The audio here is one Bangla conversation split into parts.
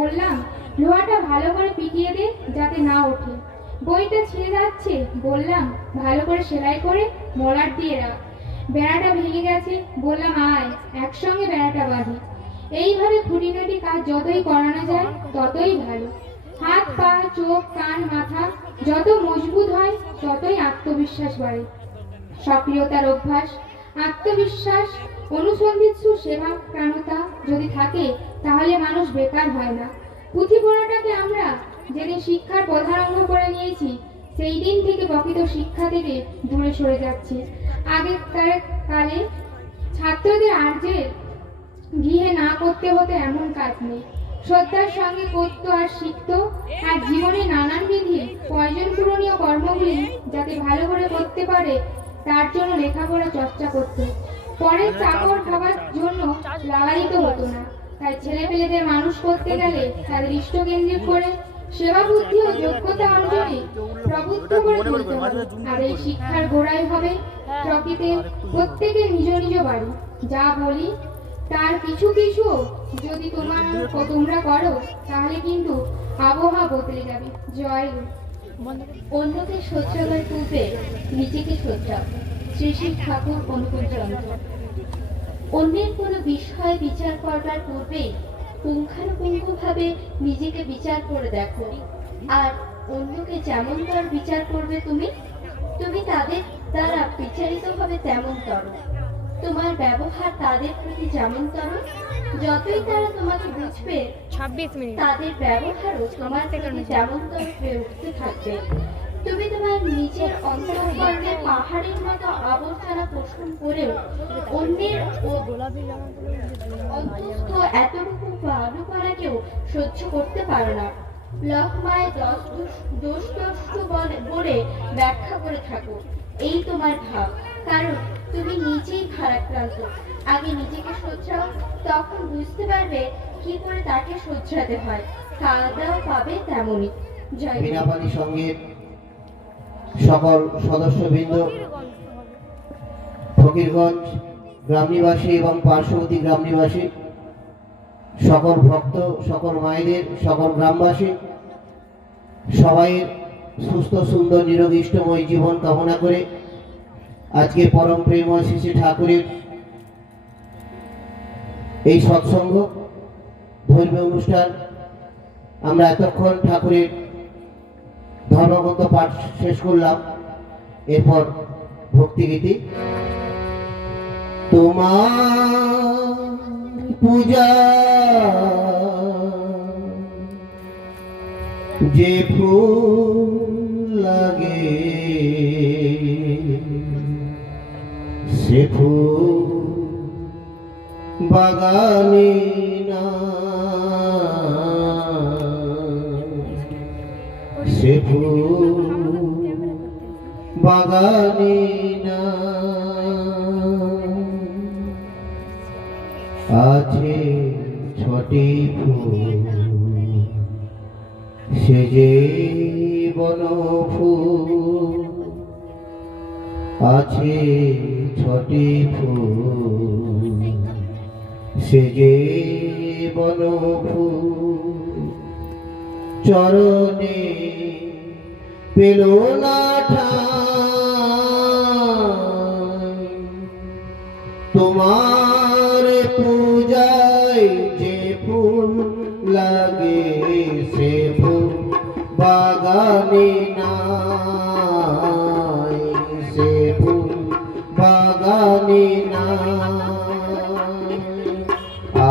বললাম, লোহাটা ভালো করে পিটিয়ে দে যাতে না ওঠে। বইটা ছিঁড়ে যাচ্ছে, বললাম ভালো করে সেলাই করে মলাট দিয়ে রাখ। বেড়াটা ভেঙে গেছে, বললাম আয় একসঙ্গে বেড়াটা বাঁধি। এইভাবে খুঁটিনাটি কাজ যতই করানো যায় ততই ভালো। হাত পা চোখ কান মাথা যত মজবুত হয় ততই আত্মবিশ্বাস বাড়ে। সক্রিয়তার অভ্যাস, আত্মবিশ্বাস, অনুসন্ধিৎসু সেবা প্রাণতা যদি থাকে তাহলে মানুষ বেকার হয় না। পুঁথি পড়াটাকে আমরা যেদিন শিক্ষার প্রধান অঙ্গ করে নিয়েছি সেই দিন থেকে প্রকৃত শিক্ষা থেকে দূরে সরে যাচ্ছি। আগেকার কালে ছাত্রদের আর্যের গৃহে না করতে হতো এমন কাজ নেই, শ্রদ্ধার সঙ্গে করতো আর শিখতো। আর জীবনে নানান বিধি প্রয়োজন পূরণীয় কর্মগুলি যাতে ভালো করে করতে পারে তার জন্য লেখাপড়া চর্চা করতো। পরের চাকর খাবার জন্য লালায়িত হতো না। তাই ছেলেপেলেদের মানুষ করতে গেলে তাদের ইষ্টকেন্দ্রিক করে সেবা বুদ্ধি ও যোগ্যতা অর্জনে প্রবুদ্ধ করে তুলতে হবে। আর এই শিক্ষার গোড়াই হবে প্রকৃতি প্রত্যেকের নিজ নিজ বাড়ি। যা বলি তার কিছু কিছু যদি তোমরা করো তাহলে কিন্তু আবহাওয়া বদলে যাবে। জয় গুরু। অন্যকে শোধরাবার পূর্বে নিজেকে শোধরাও। শ্রী শ্রী ঠাকুর অনুকূল চন্দ্র। অন্যের কোনো বিষয় বিচার করবার পূর্বে পুঙ্খানুপুঙ্খভাবে নিজেকে বিচার করে দেখো। আর অন্যকে যেমন তার বিচার করবে তুমি তাদের দ্বারা বিচারিত হবে তেমন করো। তোমার ব্যবহার তাদের প্রতি যেমন করো, যতই তারা তোমাকে বুঝবে তাদের ব্যবহারও তোমার প্রতি তেমন হয়ে উঠতে থাকবে। তুমি তোমার নিজের অন্তঃকরণে পাহাড়ের মতো আবর্জনা পোষণ করেও অন্যের অন্তস্থ এতটুকু বালুকণাকেও সহ্য করতে পারো না। লহমায় দোষ বলে ব্যাখ্যা করে থাকো, এই তোমার ভাব। কারণ তুমি নিজেই ভারাক্রান্ত। আগে নিজেকে শোধরাও, তখন বুঝতে পারবে কি করে তাকে শোধরাতে হয়। খাওয়া পাবে তেমনই। জয় বিনাপানি সঙ্গে সকল সদস্যবৃন্দ, ফকিরগঞ্জ গ্রামনিবাসী এবং পার্শ্ববর্তী গ্রামনিবাসী, সকল ভক্ত, সকল মায়েদের, সকল গ্রামবাসী সবাই সুস্থ সুন্দর নিরোগী ইষ্টময় জীবন কামনা করে আজকে পরম প্রেমময় শ্রী শ্রী ঠাকুরের এই সৎসঙ্গ ধর্মীয় অনুষ্ঠান আমরা এতক্ষণ ঠাকুরের ধর্মগ্রন্থ পাঠ শেষ করলাম। এরপর ভক্তিগীতি। তোমার পূজা যে ফুল লাগে সে ফুল বাগানে না, সে ফুল বাগানে না। আছে ছটি ফুল সে যে বন ফুল, আছে ছটি ফুল সে যে বন ফুল। চরণে পেল না ঠাঁই তোমার পূজায় যে ফুল লাগে সে ফুল বাগানে নাই, সে ফুল বাগানে নাই।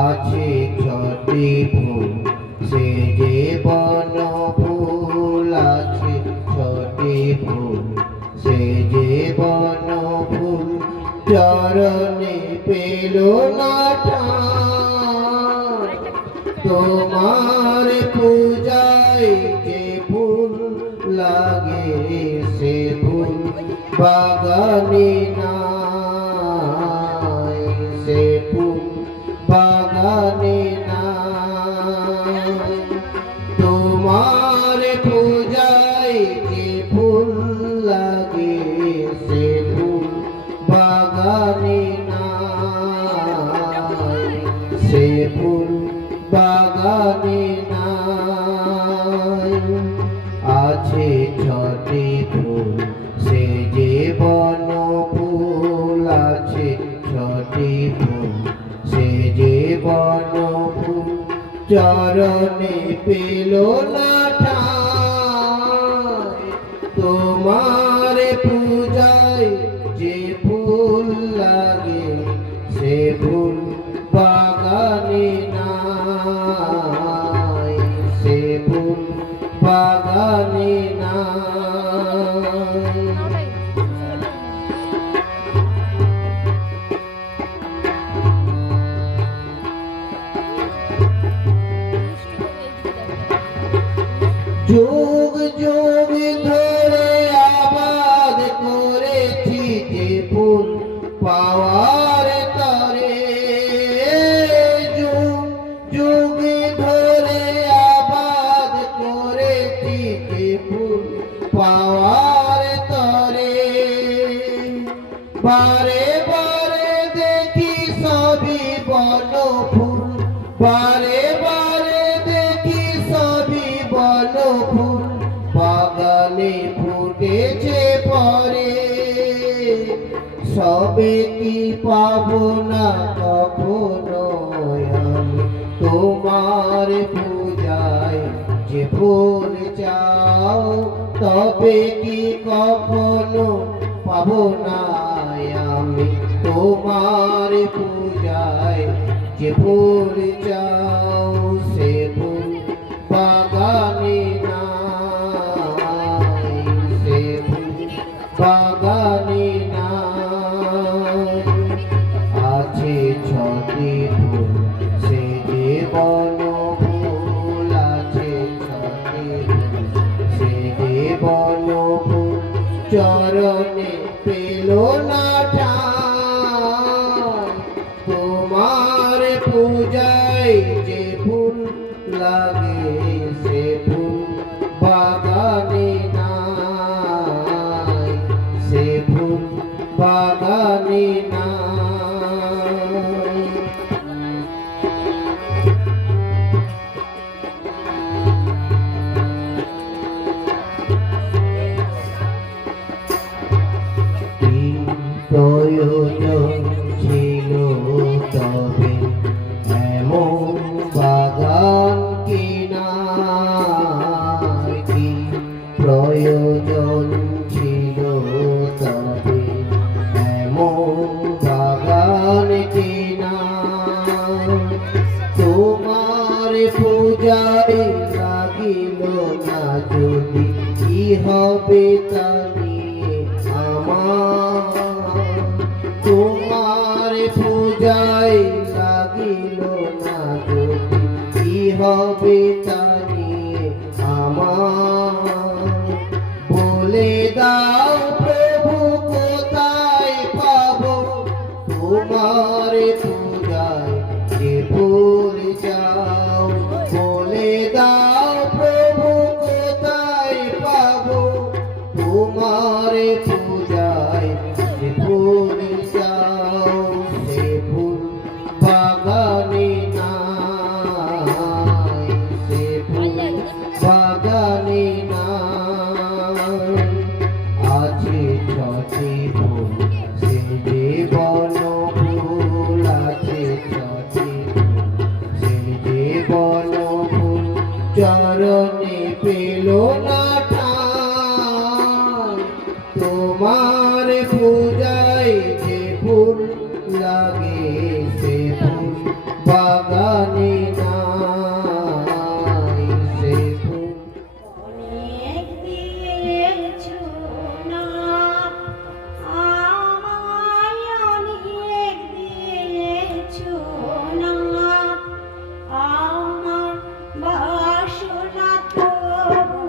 আছে ছটি ফুল সে যে বন ফুল, আছে ছটি ফুল সে যে বন ফুল। চরণে পেল না ঠাঁই তোমার পূজায় যে ফুল লাগে সে ফুল বাগানে নাই, সে ফুল বাগানে নাই। তোমার পূজায় যে ফুল লাগে সে ফুল বাগানে নাই, সে ফুল বাগানে নাই। আছে ছটি ফুল সে যে বন ফুল আছে ছটি ফুল সে যে বন ফুল চরণে পেল না ঠাঁই তোমার পূজায় যে ফুল লাগে সে ফুল বাগানে নাই সে ফুল বাগানে নাই যুগ যুগ ধরে আবাদ করেছি যে ফুল পাওয়ার তরে যুগ যুগ ধরে আবাদ করেছি যে ফুল পাওয়ার তরে বারে বারে দেখি সবই বন ফুল বারে বারে দেখি সবই বন ফুল বাগানে ফুটেছে পরে সবে কি পাবো না কখনো আমি তোমার পূজায় যে ফুল চাও তবে কি কখনো পাবো না আমি তোমার পূজায় যে ফুল চাও সে ফুল বাগানে নাই সে ফুল বাগানে নাই আছে ছটি ফুল সে যে বন ফুল আছে ছটি ফুল সে যে বন ফুল চরণে পেল না ঠাঁই তোমার পূজায় যে ফুল লাগে সে ফুল বাগানে নাই সে ফুল বাগানে নাই কি প্রয়োজন ছিল তবে এমন বাগান কেনার কি প্রয়োজন ছিল তবে এমন বাগান কেনার তোমার পূজায় লাগিল না যদি কি হবে তা নিয়ে আমার তোমার পূজায় লাগিল না যদি কি হবে তা নিয়ে আমার বলে দাও প্রভু কোথায় পাবো তোমার পূজায় যে ফুল চাও বলে দাও প্রভু কোথায় পাবো তোমার পূজায় যে ফুল চাও সে ফুল বাগানে নাই সে ফুল বাগানে নাই আছে ছটি ফুল সে যে বন ফুল আছে ছটি ফুল সে যে বন ফুল চরণে পেল না ঠাঁই তোমার পূজায় যে ফুল লাগে সে ফুল বাগানে নাই সে ফুল অনেক দিয়েছো না আমায় অনেক দিয়েছো না আমার বাসনা তবু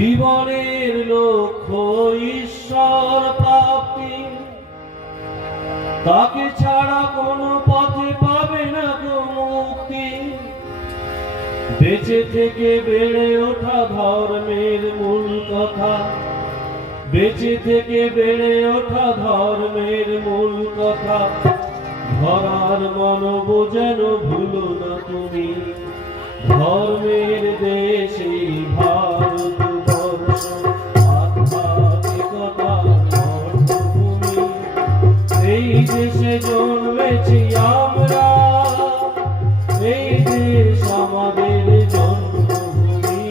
জীবনের লক্ষ্য ঈশ্বর প্রাপ্তি, তাকে ছাড়া কোনো পথে পাবে না গো মুক্তি। বেঁচে থেকে বেড়ে ওঠা ধর্মের মূল কথা, বেঁচে থেকে বেড়ে ওঠা ধর্মের মূল কথা, ধরার মনোব যেন ভুলো না তুমি। ধর্মের দেশে ভারতবর্ষ, আধ্যাত্মিকতা ধর্মভূমি, এই দেশে জন্মেছি আমরা, এই দেশ আমাদের জন্মভূমি।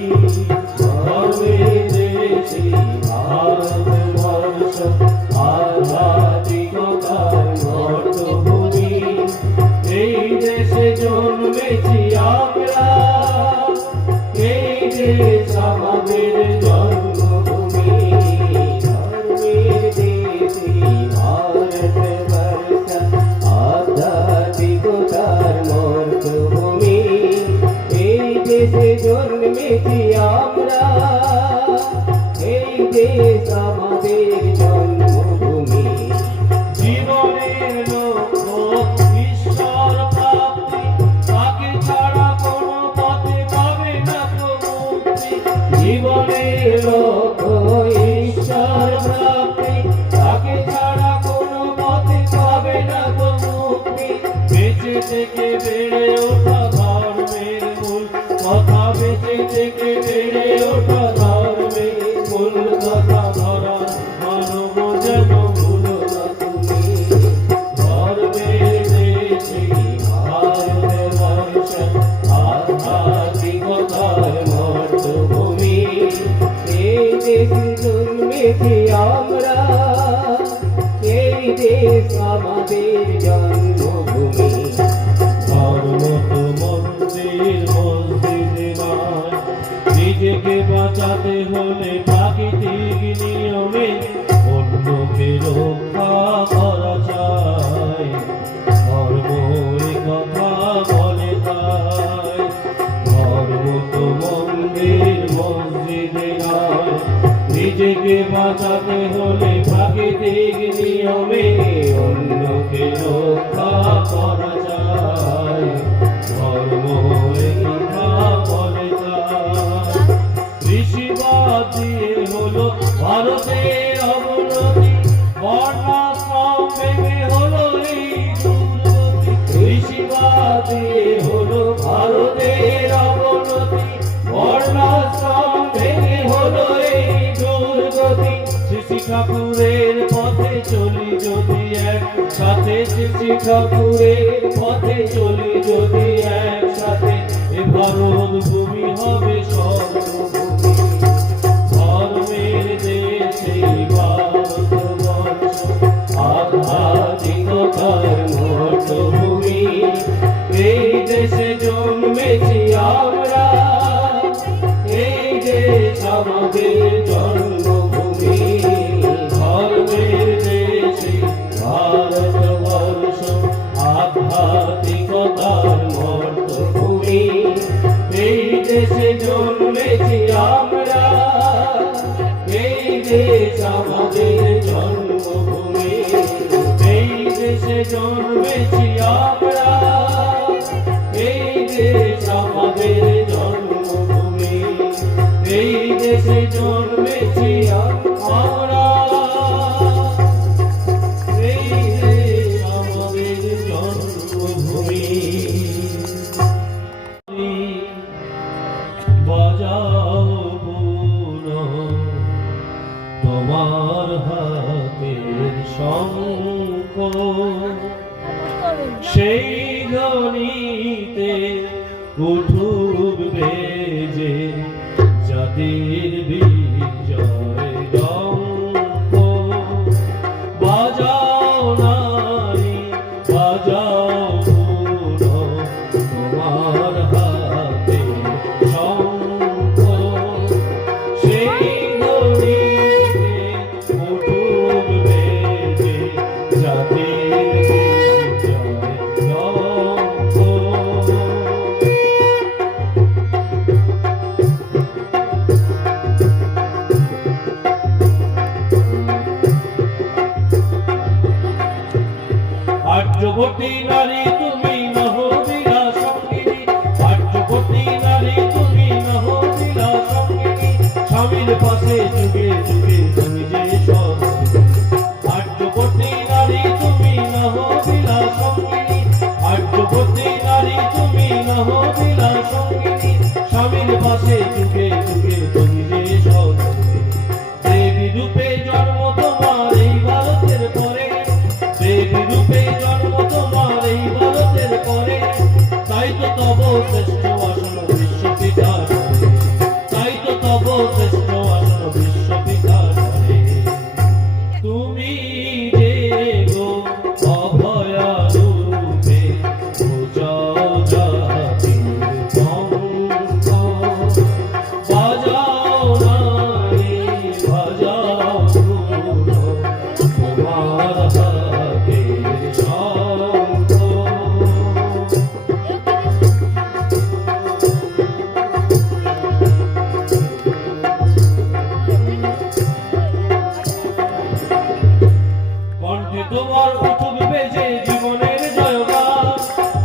ধর্মের দেশে ভারতবর্ষ, আধ্যাত্মিকতার ধর্মভূমি, এই দেশে জন্মেছি আমরা, এই দেশ আমাদের জন্মভূমি। ধর্মের দেশে ভারতবর্ষ, আধ্যাত্মিকতার মর্তভূমি, এই দেশে জন্মেছি আমরা, এই দেশ আমাদের জন্মভূমি। জীবনের লক্ষ্য ঈশ্বর প্রাপ্তি, তাকে ছাড়া কোনো পথে পাবে না গো মুক্তি। জীবনের লক্ষ্য ঈশ্বর প্রাপ্তি, তাকে ছাড়া কোনো পথে পাবে না গো মুক্তি। বেঁচে থেকে বেড়ে ওঠা ধর্মের মূল কথা, বেঁচে থেকে বেড়ে ওঠা ধর্মের মূল কথা, ধরা মানব যেন ভুলো না তুমি। ধর্মের দেশে ভারতবর্ষ, আধ্যাত্মিকতার মর্তভূমি, এই দেশে জন্মেছি আমরা, এই দেশ আমাদের জন্মভূমি। ধর্ম তো মন্দির মসজিদে নয়, নিজেকে বাঁচাতে হলে প্রাকৃতিক নিয়মে অন্যকে রক্ষা করা চাই। ধর্ম এ কথা বলে তাই, ধর্ম তো মন্দির মসজিদে নয়, নিজেকে বাঁচাতে হলে প্রাকৃতিক নিয়মে অন্যকে রক্ষা করা যায়। ধর্ম এ কথা বলে তাই। ঋষিবাদ দিয়ে হলো ভারতের অবনতি, বর্ণাশ্রম ভেঙে হলো এই দুর্গতি। ঋষিবাদ দিয়ে হলো ভারতের অবনতি, বর্ণাশ্রম ভেঙে হলো এই দুর্গতি। শ্রী ঠাকুরের পথে চলি যদি একসাথে, শ্রী ঠাকুরের পথে চলি যদি একসাথে, এ ভারত ভূমি হবে স্বর্গভূমি। ধর্মের দেশে ভারতবর্ষ, আধ্যাত্মিকতার মর্তভূমি, এই দেশে জন্মেছি আমরা, এই দেশ আমাদের জন্মভূমি। ধর্মের দেশে ভারতবর্ষ, আধ্যাত্মিকতার মর্তভূমি, এই দেশে জন্মেছি আমরা, এই দেশ আমাদের জন্মভূমি। এই দেশে জন্মেছি আমরা, এই দেশ আমাদের জন্মভূমি, এই দেশে জন্মেছি আমরা, এই দেশ আমাদের জন্মভূমি। বাজাও পুনঃ তোমার হাতের শঙ্খ, সেই ধ্বনিতে উঠুক বেজে জাতির বিজয় ডঙ্ক। বাজাও নারী বাজাও পুনঃ তোমার হাতের শঙ্খ, সেই ধ্বনিতে উঠুক বেজে জাতির বিজয় ডঙ্ক। নারী তুমি নহ বিলাসঙ্গিনী, আর্যবতী নারী তুমি নহ বিলাসঙ্গিনী, স্বামীর পাশে যুগে যুগে তুমি যে সরণী। আর্যবতী নারী তুমি নহ বিলাসঙ্গিনী, আর্যবতী নারী তুমি নহ বিলাসঙ্গিনী, স্বামীর পাশে যুগে যুগে তুমি যে সরণী। দেবী রূপে জন্ম তোমার এই ভারতের পরে, দেবী রূপে জন্ম তোমার এই ভারতের পরে, তাই তো তব শ্রেষ্ঠ আসন বিশ্বপিতার ঘরে, তাই তো তব শ্রেষ্ঠ আসন বিশ্বপিতার ঘরে। তুমি যে গো অভয়া রূপে বোঝাও জাতির কঙ্ক, বাজাও নারী বাজাও ধূপ, তোমার হাতের শঙ্খ। কণ্ঠে তোমার উঠুক বেজে জীবনের জয়গান,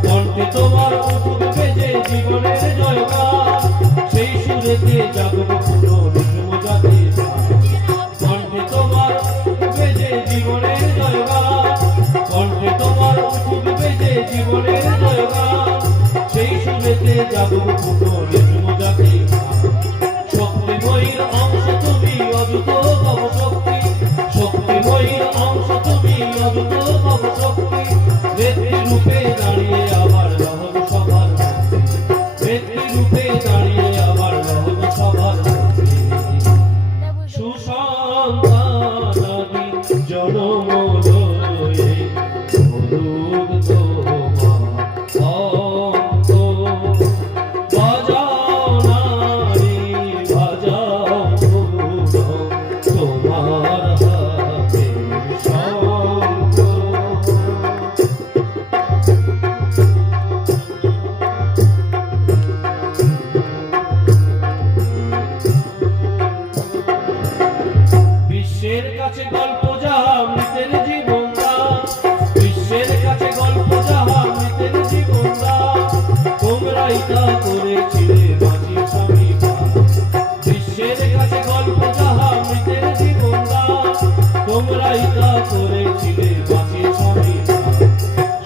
কণ্ঠে তোমার উঠুক বেজে জীবনের জয়গান, সেই সুরেতে জাগব পুরো নিঝুম জাতির প্রাণ। কণ্ঠে তোমার উঠুক বেজে জীবনের জয়গান, কণ্ঠে তোমার উঠুক বেজে জীবনের জয়গান, সেই সুরেতে জাগব পুরো নিঝুম জাতির প্রাণ। শক্তিময়ীর অংশ তুমি অদ্ভুত তব শক্তি, শক্তিময়ীর অংশ তুমি অদ্ভুত তব শক্তি, নেত্রী রূপে দাঁড়িয়ে আবার রহব সবার মধ্যে, নেত্রী রূপে দাঁড়িয়ে আবার রহব সবার মধ্যে। সুসন্তানাদি জনম লয়ে করুক তোমার অন্ত, বাজাও নারী বাজাও ধূপ, তোমার হাতের শঙ্খ। বিশ্বের কাছে গল্প যাহা মৃতের জীবন দান, বিশ্বের কাছে গল্প যাহা মৃতের জীবন দান, তোমরাই তা করেছিলে বাঁচি স্বামী প্রাণ। বিশ্বের কাছে গল্প যাহা মৃতের জীবন দান, তোমরাই তা করেছিলে বাঁচি স্বামী প্রাণ।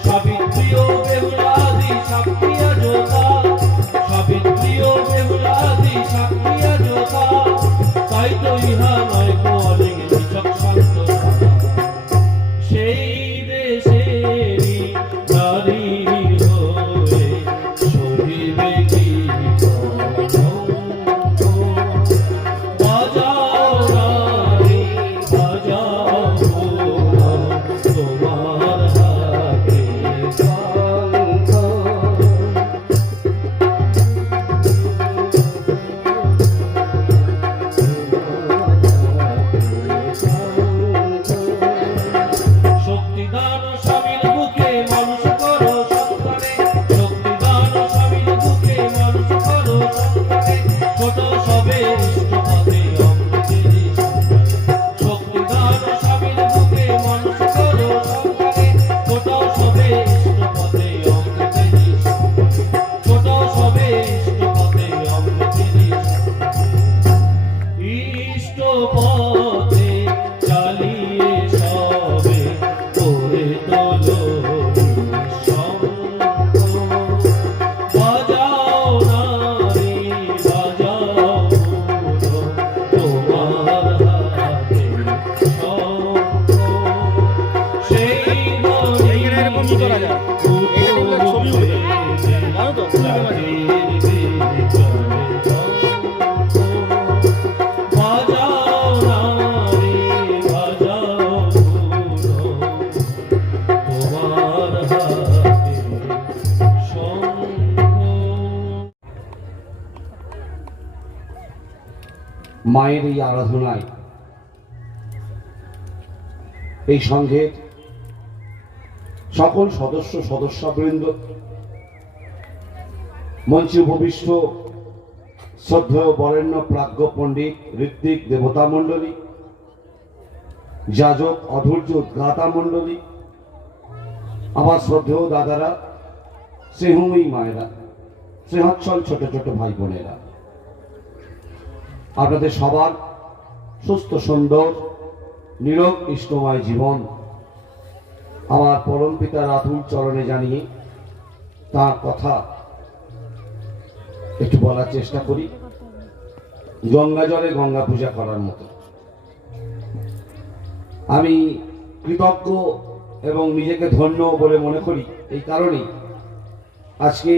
সাবিত্রী ও বেহুলাদি সাক্ষী আজ তার, সাবিত্রী ও বেহুলাদি সাক্ষী আজ তার, তাই তো ইহা নয় কো অনেক নিছক শান্ত সাধা। সেই দেশেরই নারী হয়ে সহিবে কি কলঙ্ক, বাজাও নারী বাজাও ধূপ, তোমার হাতের শঙ্খ। শক্তিদান স্বামীর বুকে মানুষ করো সন্তানে, শক্তিদান স্বামীর বুকে মানুষ করো সন্তানে, ছোট সবে ইষ্ট পথে অমৃতেরই সন্তানে। শক্তিদান স্বামীর বুকে মানুষ করো সন্তানে, ছোট সবে ইষ্ট পথে অমৃতেরই সন্তানে, ছোট সবে ইষ্ট পথে অমৃতেরই সন্তানে। ইষ্ট পথে চালিয়ে সবে করে তোলো শঙ্খ, বাজাও নারী বাজাও ধূপ, তোমার হাতের শঙ্খ। সেই এরকম কি করা যায়? এইটা ঠিক ছবি উঠবে, জানো তো? বাজাও নারী বাজাও ধূপ, তোমার হাতের শঙ্খ। মায়ের এই আরাধনায় এই সংঘের সকল সদস্যবৃন্দ, মঞ্চে উপবিষ্ট শ্রদ্ধেয় বরেণ্য প্রাজ্ঞ পণ্ডিত ঋত্বিক দেবতা মণ্ডলী, যাজক অধৈর্য উদ্গাতা মণ্ডলী, আমার শ্রদ্ধেয় দাদারা, স্নেহময়ী মায়েরা, স্নেহচ্ছল ছোট ছোট ভাই বোনেরা, আপনাদের সবার সুস্থ সুন্দর নিরোগ ইষ্টময় জীবন আমার পরম পিতার আতুল চরণে জানিয়ে তার কথা একটু বলার চেষ্টা করি। গঙ্গা জলে গঙ্গা পূজা করার মতো আমি কৃতজ্ঞ এবং নিজেকে ধন্য বলে মনে করি। এই কারণেই আজকে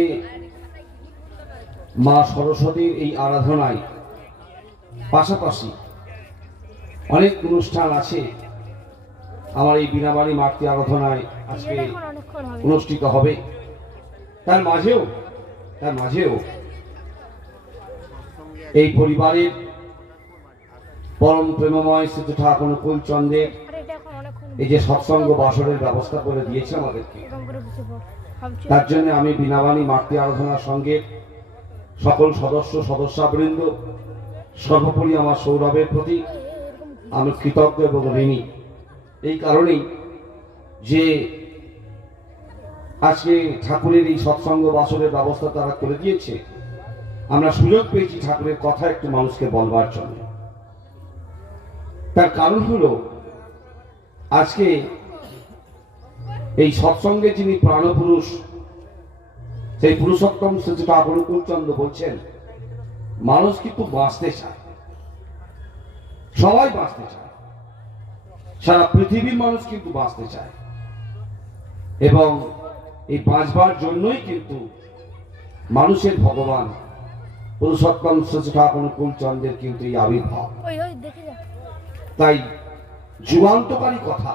মা সরস্বতীর এই আরাধনায় পাশাপাশি অনেক অনুষ্ঠান আছে আমার এই বীণাবাড়ি মাতৃ আরাধনায় আজকে অনুষ্ঠিত হবে। তার মাঝেও এই পরিবারের পরম প্রেমময় শ্রী ঠাকুর অনুকূল চন্দ্রের এই যে সৎসঙ্গ বাসরের ব্যবস্থা করে দিয়েছে আমাদেরকে, তার জন্য আমি বীণাবাণী মাতৃ আরাধনার সঙ্গে সকল সদস্যবৃন্দ, সর্বোপরি আমার সৌরভের প্রতি আমি কৃতজ্ঞ এবং ঋণী। এই কারণেই যে আজকে ঠাকুরের এই সৎসঙ্গ বাসরের ব্যবস্থা তারা করে দিয়েছে, আমরা সুযোগ পেয়েছি ঠাকুরের কথা একটু মানুষকে বলবার জন্য। তার কারণ হলো আজকে এই সৎসঙ্গে যিনি প্রাণপুরুষ, সেই পুরুষোত্তম শ্রী ঠাকুর অনুকূলচন্দ্র বলছেন মানুষ কিন্তু বাঁচতে চায়, সবাই বাঁচতে চায়, সারা পৃথিবীর মানুষ কিন্তু বাঁচতে চায়, এবং এই বাঁচবার জন্যই কিন্তু মানুষের ভগবান পুরুষোত্তম শ্রী ঠাকুর অনুকূলচন্দ্রের কিন্তু এই আবির্ভাব। তাই যুগান্তকারী কথা,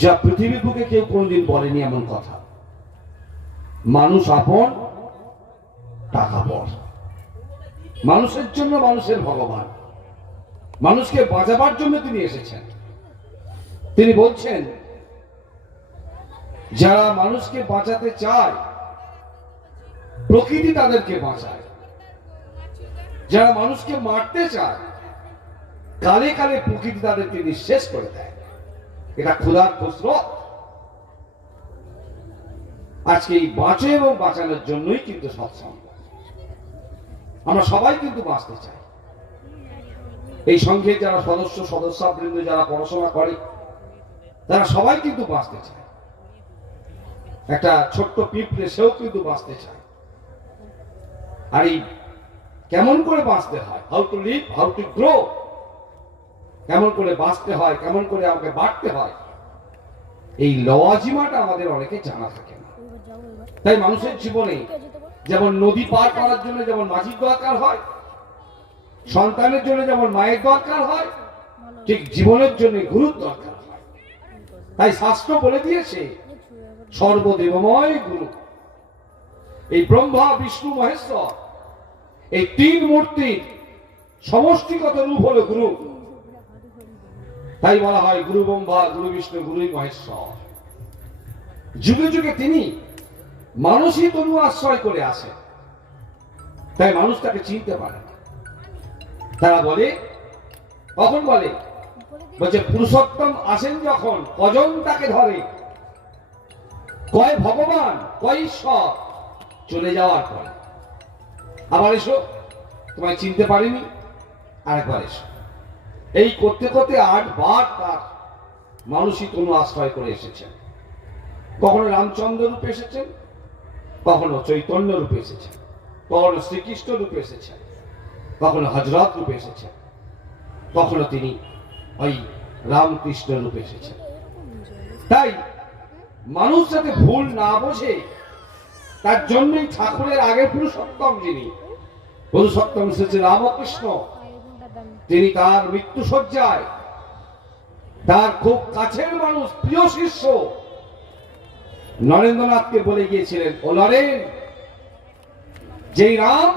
যা পৃথিবীর বুকে কেউ কোনদিন বলেনি এমন কথা, মানুষ আপন টাকা পর, মানুষের জন্য মানুষের ভগবান, মানুষকে বাঁচাবার জন্য তিনি এসেছেন। তিনি বলছেন যারা মানুষকে বাঁচাতে চায় প্রকৃতি তাদেরকে বাঁচায়, যারা মানুষকে মারতে চায় কালে কালে প্রকৃতি তাদেরকে নিঃশেষ করে দেয়। এটা খোদার প্রশ্ন। আজকে এই বাঁচে এবং বাঁচানোর জন্যই কিন্তু সৎসঙ্গ। আমরা সবাই কিন্তু বাঁচতে চাই। এই সংঘের যারা সদস্যবৃন্দ যারা পড়াশোনা করে তারা সবাই কিন্তু বাঁচতে চায়। একটা ছোট্ট পিঁপড়ে সেও কিন্তু বাঁচতে চায়। আর এই কেমন করে বাঁচতে হয়, how to live, how to grow, কেমন করে বাঁচতে হয়, কেমন করে আমাকে বাড়তে হয়, এই লওয়াজিমাটা আমাদের অনেকে জানা থাকে না। তাই মানুষের জীবনে যেমন নদী পার করার জন্য যেমন মাঝির দরকার হয়, সন্তানের জন্য যেমন মায়ের দরকার হয়, ঠিক জীবনের জন্য গুরুর দরকার হয়। তাই শাস্ত্র বলে দিয়েছে সর্বদেবময় গুরু। এই ব্রহ্মা বিষ্ণু মহেশ্বর এই তিন মূর্তির সমষ্টিগত রূপ হলো গুরু। তাই বলা হয় গুরু ব্রহ্মা, গুরু বিষ্ণু, গুরু মহেশ্বর। যুগে যুগে তিনি মানুষই তনু আশ্রয় করে আসে, তাই মানুষ তাকে চিনতে পারে না। তারা বলে, কখন বলে, বলছে পুরুষোত্তম আসেন যখন কজন তাকে ধরে, কয় ভগবান কয় ঈশ্বর চলে যাওয়ার পর। আবার এসো, তোমায় চিনতে পারিনি, আরেকবার এসো। এই করতে করতে 8 বার তার মানুষই তনু আশ্রয় করে এসেছেন। কখনো রামচন্দ্র রূপে এসেছেন, কখনো চৈতন্য রূপে এসেছেন, কখনো শ্রীকৃষ্ণ রূপে এসেছেন, কখনো হযরত রূপে এসেছেন, কখনো তিনি ওই রামকৃষ্ণ রূপে এসেছেন। তাই মানুষ যাতে ভুল না বোঝে তার জন্যই ঠাকুরের আগে পুরুষোত্তম যিনি, পুরুষোত্তম শ্রী রামকৃষ্ণ, তিনি তার মৃত্যু শয্যায় তার খুব কাছের মানুষ, প্রিয় শিষ্য নরেন্দ্রনাথকে বলে গিয়েছিলেন, ও নরেন, যেই রাম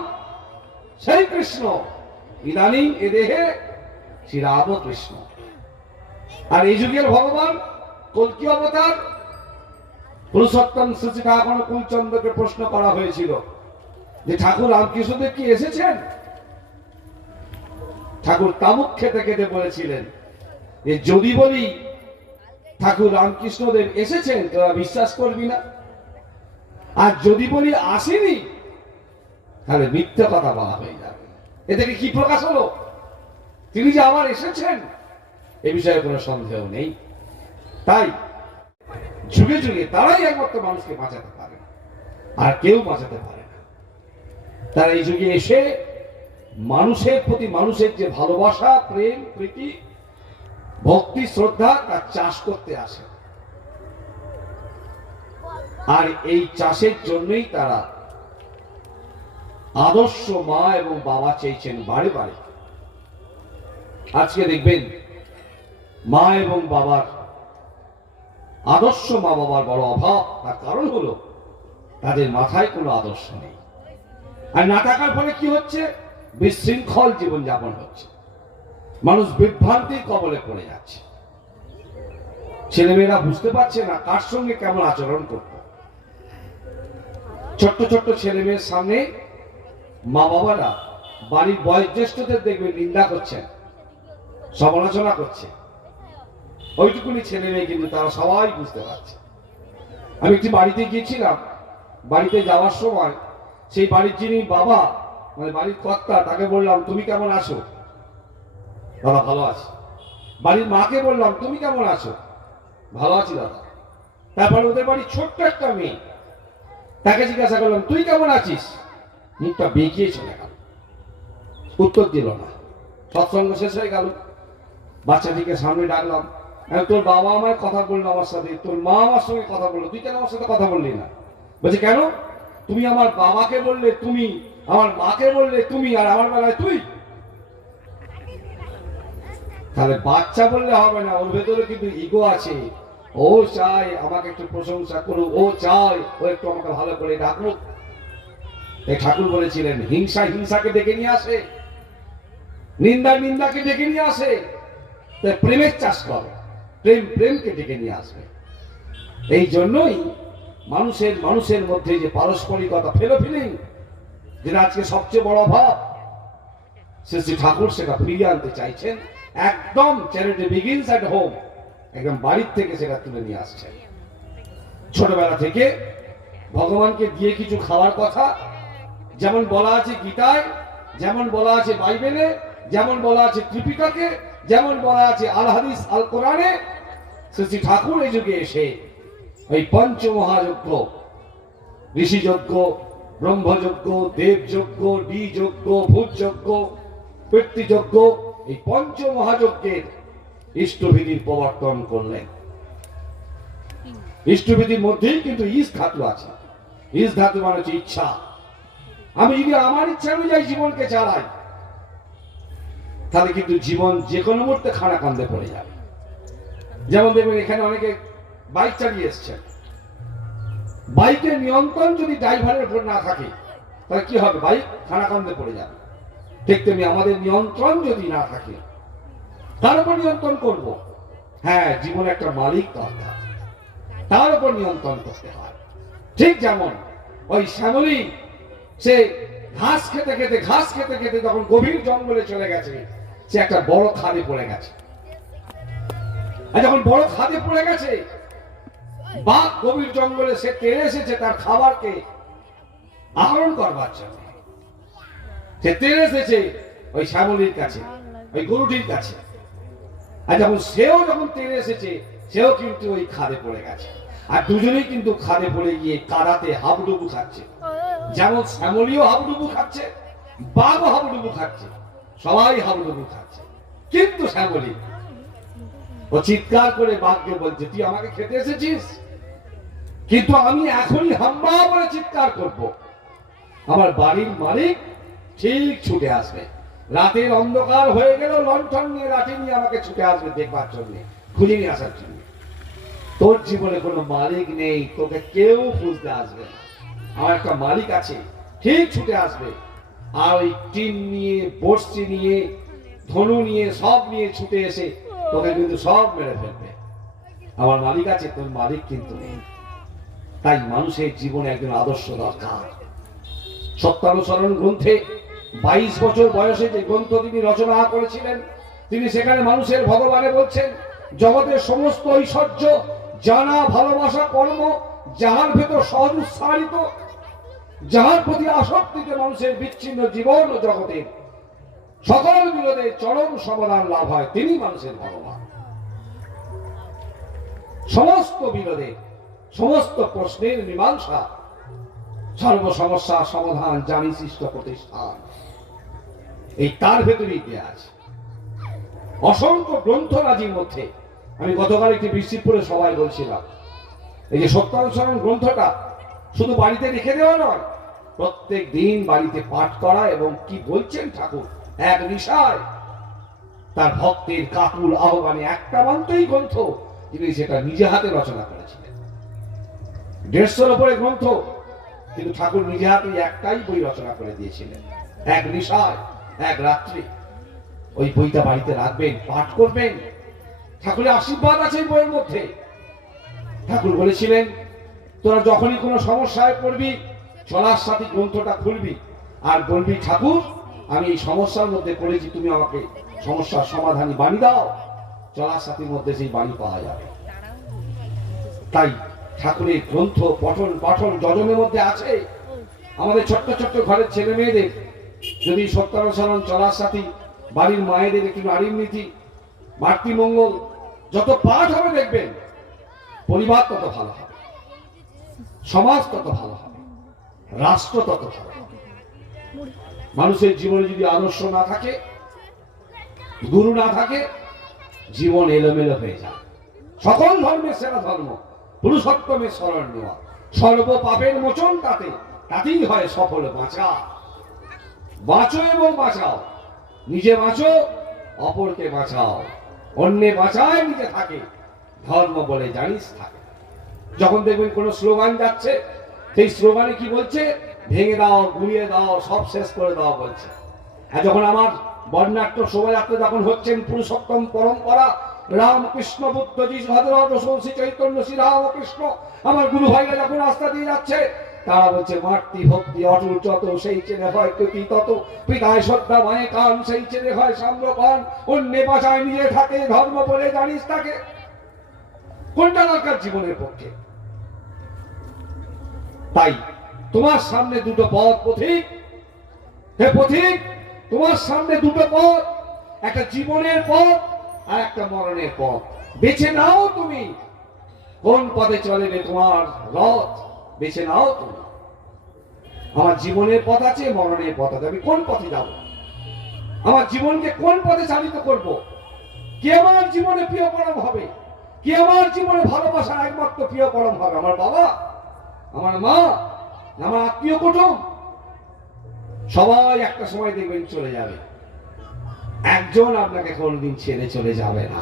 সেই কৃষ্ণ, ইদানিং এ দেহে শ্রী রামকৃষ্ণ। আর এই যুগের ভগবান কল্কি অবতার পুরুষোত্তম শ্রী ঠাকুর অনুকূলচন্দ্রকে প্রশ্ন করা হয়েছিল যে ঠাকুর রামকৃষ্ণদেব কি এসেছেন? ঠাকুর তামুক খেতে খেতে বলেছিলেন যে যদি বলি ঠাকুর রামকৃষ্ণদেব এসেছেন তোরা বিশ্বাস করবি না, আর যদি বলি আসেনি তাহলে মিথ্যে কথা বলা হয়ে যাবে। এ থেকে কি প্রকাশ হলো? তিনি যে আবার এসেছেন এ বিষয়ে কোনো সন্দেহ নেই। তাই যুগে যুগে তারাই একমাত্র মানুষকে বাঁচাতে পারে, আর কেউ বাঁচাতে পারে না। তারা এই যুগে এসে মানুষের প্রতি মানুষের যে ভালোবাসা, প্রেম, প্রীতি, ভক্তি, শ্রদ্ধা তার চাষ করতে আসে। আর এই চাষের জন্যই তারা আদর্শ মা এবং বাবা চেয়েছেন বারে বারে। আজকে দেখবেন মা এবং বাবার, আদর্শ মা বাবার বড় অভাব। তার কারণ হলো তাদের মাথায় কোনো আদর্শ নেই। আর না থাকার ফলে কি হচ্ছে? বিশৃঙ্খল জীবনযাপন হচ্ছে, মানুষ বিভ্রান্তির কবলে পড়ে যাচ্ছে। ছেলেমেয়েরা বুঝতে পারছে না কার সঙ্গে কেমন আচরণ করতে। ছোট্ট ছোট্ট ছেলে মেয়ের সামনে মা বাবারা বাড়ির বয়োজ্যেষ্ঠদের দেখবে নিন্দা করছেন, সমালোচনা করছে। ওইটুকুনি ছেলে মেয়ে কিন্তু তারা সবাই বুঝতে পারছে। আমি একটি বাড়িতে গিয়েছিলাম, বাড়িতে যাওয়ার সময় সেই বাড়ির যিনি বাবা, মানে বাড়ির কর্তা, তাকে বললাম তুমি কেমন আছো? দাদা ভালো আছি। বাড়ির মাকে বললাম তুমি কেমন আছো? ভালো আছি দাদা। তারপরে ওদের বাড়ির ছোট্ট একটা মেয়ে, তাকে জিজ্ঞাসা করলাম তুই কেমন আছিস? মুখটা বেঁকিয়ে চলে গেল, উত্তর দিল না। সৎসঙ্গ শেষ হয়ে গেল। বাচ্চাটিকে সামনে ডাকলাম, তোর বাবা আমার কথা বললো আমার সাথে, তোর মা আমার সঙ্গে কথা বললো, তুই কেন আমার সাথে কথা বললি না? বলছে কেন? তুমি আমার বাবাকে বললে তুমি, আমার মাকে বললে তুমি, আর আমার বেলায় তুই। তাহলে বাচ্চা বললে হবে না, ওর ভেতরে কিন্তু ইগো আছে। ও চায় আমাকে একটু প্রশংসা করুক, ও চায় ও একটু আমাকে ভালো করে ডাকুক। এই ঠাকুর বলেছিলেন হিংসা হিংসাকে ডেকে নিয়ে আসে, নিন্দা নিন্দাকে ডেকে নিয়ে আসে। তাই প্রেমের চাষ করো, প্রেম প্রেমকে ডেকে নিয়ে আসবে। এই জন্যই মানুষের মধ্যে যে পারস্পরিকতা, ফিলিং, যেটা আজকে সবচেয়ে বড় অভাব, শ্রী ঠাকুর সেটা ফিরিয়ে আনতে চাইছেন। একদম চ্যারিটি বিগিনস এট হোম, একদম বাড়ির থেকে সেটা তুলে নিয়ে আসছেন। ছোটবেলা থেকে ভগবানকে দিয়ে কিছু খাওয়ার কথা যেমন বলা আছে গীতায়, যেমন বলা আছে বাইবেলে, যেমন বলা আছে ত্রিপিটকে, যেমন বলা আছে আল হাদিস আল কোরআনে, শ্রী ঠাকুর এই যুগে এসে ওই পঞ্চমহাযজ্ঞ, ঋষিযজ্ঞ, ব্রহ্মযজ্ঞ, দেবযজ্ঞ, দ্বিযজ্ঞ, ভূতযজ্ঞ, পিতৃযজ্ঞ, এই পঞ্চমহাযজ্ঞের ইষ্টবিধির প্রবর্তন করলেন। ইষ্টবিধির মধ্যেই কিন্তু ইস ধাতু আছে। ইস ধাতু মানে হচ্ছে ইচ্ছা। আমি যদি আমার ইচ্ছা অনুযায়ী জীবনকে চালাই, তাহলে কিন্তু জীবন যে কোনো মুহূর্তে খানাখন্দে পড়ে যাবে। যেমন দেখবেন এখানে অনেকে বাইক চালিয়ে এসছেন, বাইকের নিয়ন্ত্রণ যদি ড্রাইভারের উপর না থাকে তাহলে কি হবে? বাইক খানাখন্দে পড়ে যাবে। ঠিক তেমনি আমাদের নিয়ন্ত্রণ যদি না থাকে, তার উপর নিয়ন্ত্রণ করব। হ্যাঁ, জীবনে একটা মালিক দরকার, তার উপর নিয়ন্ত্রণ করতে হয়। ঠিক যেমন ওই শ্যামলী, সে ঘাস খেতে খেতে যখন গভীর জঙ্গলে চলে গেছে, সে একটা বড় খাদে পড়ে গেছে। আর যখন বড় খাদে পড়ে গেছে, বাঘ গভীর জঙ্গলে সে তেড়ে এসেছে তার খাবারকে আহরণ করবার জন্য। সে তেড়ে এসেছে ওই শ্যামলীর কাছে, ওই গরুটির কাছে। আর যখন তেড়ে এসেছে, সেও কিন্তু ওই খাদে পড়ে গেছে। আর দুজনেই কিন্তু খাদে পড়ে গিয়ে কাদাতে হাবুডুবু খাচ্ছে। যেমন শ্যামলীও হাবুডুবু খাচ্ছে, বাঘও হাবুডুবু খাচ্ছে, সবাই হাবুডুবু খাচ্ছে। কিন্তু শ্যামলী ও চিৎকার করে বাঘকে বলছে তুই আমাকে খেতে এসেছিস, কিন্তু আমি এখনই হাম্বা বলে চিৎকার করব, আমার বাড়ির মালিক ঠিক ছুটে আসবে। রাতের অন্ধকার হয়ে গেল, লণ্ঠন নিয়ে লাঠি নিয়ে আমাকে ছুটে আসবে দেখবার জন্য, খুঁজে নিয়ে আসার জন্য। তোর জীবনে কোনো মালিক নেই, তোকে কেউ খুঁজতে আসবে না। আমার একটা মালিক আছে, ঠিক ছুটে আসবে। আর ওই টিন নিয়ে, বড়শি নিয়ে, ধনু নিয়ে, সব নিয়ে ছুটে এসে তোকে কিন্তু সব মেরে ফেলবে। আমার মালিক আছে, তোর মালিক কিন্তু নেই। তাই মানুষের জীবনে একজন আদর্শ দরকার। সত্যানুসরণ গ্রন্থে 22 বছর বয়সে যে গ্রন্থ তিনি রচনা করেছিলেন, তিনি সেখানে মানুষের ভগবানে বলছেন জগতের সমস্ত ঐশ্বর্য, জানা, ভালোবাসা, কর্ম, যাহার ভেতর সহজ উৎসাহিত, যাহার প্রতি আসক্তিতে মানুষের বিচ্ছিন্ন জীবন ও জগতের সকল বিরোধে চরম সমাধান লাভ হয়, তিনি মানুষের ভগবান। সমস্ত বিরোধে, সমস্ত প্রশ্নের মীমাংসা, সর্ব সমস্যা সমাধান, জানি সৃষ্ট প্রতিষ্ঠান, এই তার ভেতরেই দেয়া আছে। অসংখ্য গ্রন্থরাজির মধ্যে আমি গতকাল একটি বৃষ্টিপুরে সবাই বলছিলাম, এই যে সত্যানুসরণ গ্রন্থটা শুধু বাড়িতে রেখে দেওয়া নয়, প্রত্যেক দিন বাড়িতে পাঠ করা। এবং কি বলছেন ঠাকুর, এক নিশায় তার ভক্তের কাকুল আহ্বানে একটা মাত্রই গ্রন্থ তিনি সেটা নিজে হাতে রচনা করেছিলেন। 150-র উপরে গ্রন্থ, কিন্তু ঠাকুর নিজে হাতে একটাই বই রচনা করে দিয়েছিলেন। এক নিশায়, এক রাত্রি ওই বইটা বাড়িতে রাখবেন, পাঠ করবেন। ঠাকুরের আশীর্বাদ আছে এই বইয়ের মধ্যে। ঠাকুর বলেছিলেন, তোরা যখনই কোনো সমস্যায় পড়বি, চলার সাথী গ্রন্থটা খুলবি আর বলবি, ঠাকুর আমি এই সমস্যার মধ্যে পড়েছি, তুমি আমাকে সমস্যার সমাধানী বাণী দাও। চলার সাথীর মধ্যে সেই বাণী পাওয়া যাবে। তাই ঠাকুরের গ্রন্থ পঠন পাঠন যজনের মধ্যে আছে। আমাদের ছোট্ট ছোট্ট ঘরের ছেলে মেয়েদের যদি সত্যানুসরণ, চলার সাথী, বাড়ির মায়েদের একটু নারীর নীতি, মাতৃমঙ্গল যত পাঠ হবে দেখবেন পরিবার তত ভালো হবে, সমাজ তত ভালো হবে, রাষ্ট্র তত ভালো হবে। মানুষের জীবনে যদি আদর্শ না থাকে, গুরু না থাকে, জীবন এলোমেলো হয়ে যায়। সকল ধর্মের সেরা ধর্ম পুরুষোত্তমের শরণ নেওয়া, সর্ব পাপের মোচন তাতেই হয় সফল বাঁচা। বাঁচো এবং বাঁচাও, নিজে বাঁচো, অপরকে বাঁচাও, অন্যে বাঁচায় নিজে থাকে, ধর্ম বলে জানিস থাকে। যখন দেখবেন কোন স্লোগান যাচ্ছে, সেই স্লোগানে কি বলছে, ভেঙে দাও, গুলিয়ে দাও, সব শেষ করে দাও বলছে। আর যখন আমার বর্ণাঢ্য শোভাযাত্রা যখন হচ্ছেন পুরুষোত্তম পরম্পরা, রামকৃষ্ণ বুদ্ধ যীশু ভদ্রবাদ শ্রী চৈতন্য শ্রী রামকৃষ্ণ, আমার গুরু ভাইরা যখন রাস্তা দিয়ে যাচ্ছে, তারা বলছে মাতৃ ভক্তি অটুট যত, সেই চেনে হয় কৃতি তত, পিতায় শ্রদ্ধা মায়ে কান, সেই চেনে হয় সাম্যপান, অন্যে বাঁচায় নিজে থাকে, ধর্ম বলে জানিস তাকে। কোনটা দরকার জীবনের পক্ষে? তাই তোমার সামনে দুটো পথ পথিক, হে পথিক, তোমার সামনে দুটো পথ, একটা জীবনের পথ আর একটা মরণের পথ। বেছে নাও তুমি কোন পথে চলবে তোমার রথ, বেছে নাও তুমি। আমার জীবনের পথ আছে, মরণের পথ আছে, আমি কোন পথে যাব? আমার জীবনকে কোন পথে চালিত করব? কে আমার জীবনে প্রিয় পরম হবে? কে আমার জীবনে ভালোবাসার একমাত্র প্রিয় পরম হবে? আমার বাবা, আমার মা, আমার আত্মীয় কুটুম? সবাই একটা সময় দেখবেন চলে যাবে, একজন আপনাকে কোনদিন ছেড়ে চলে যাবে না।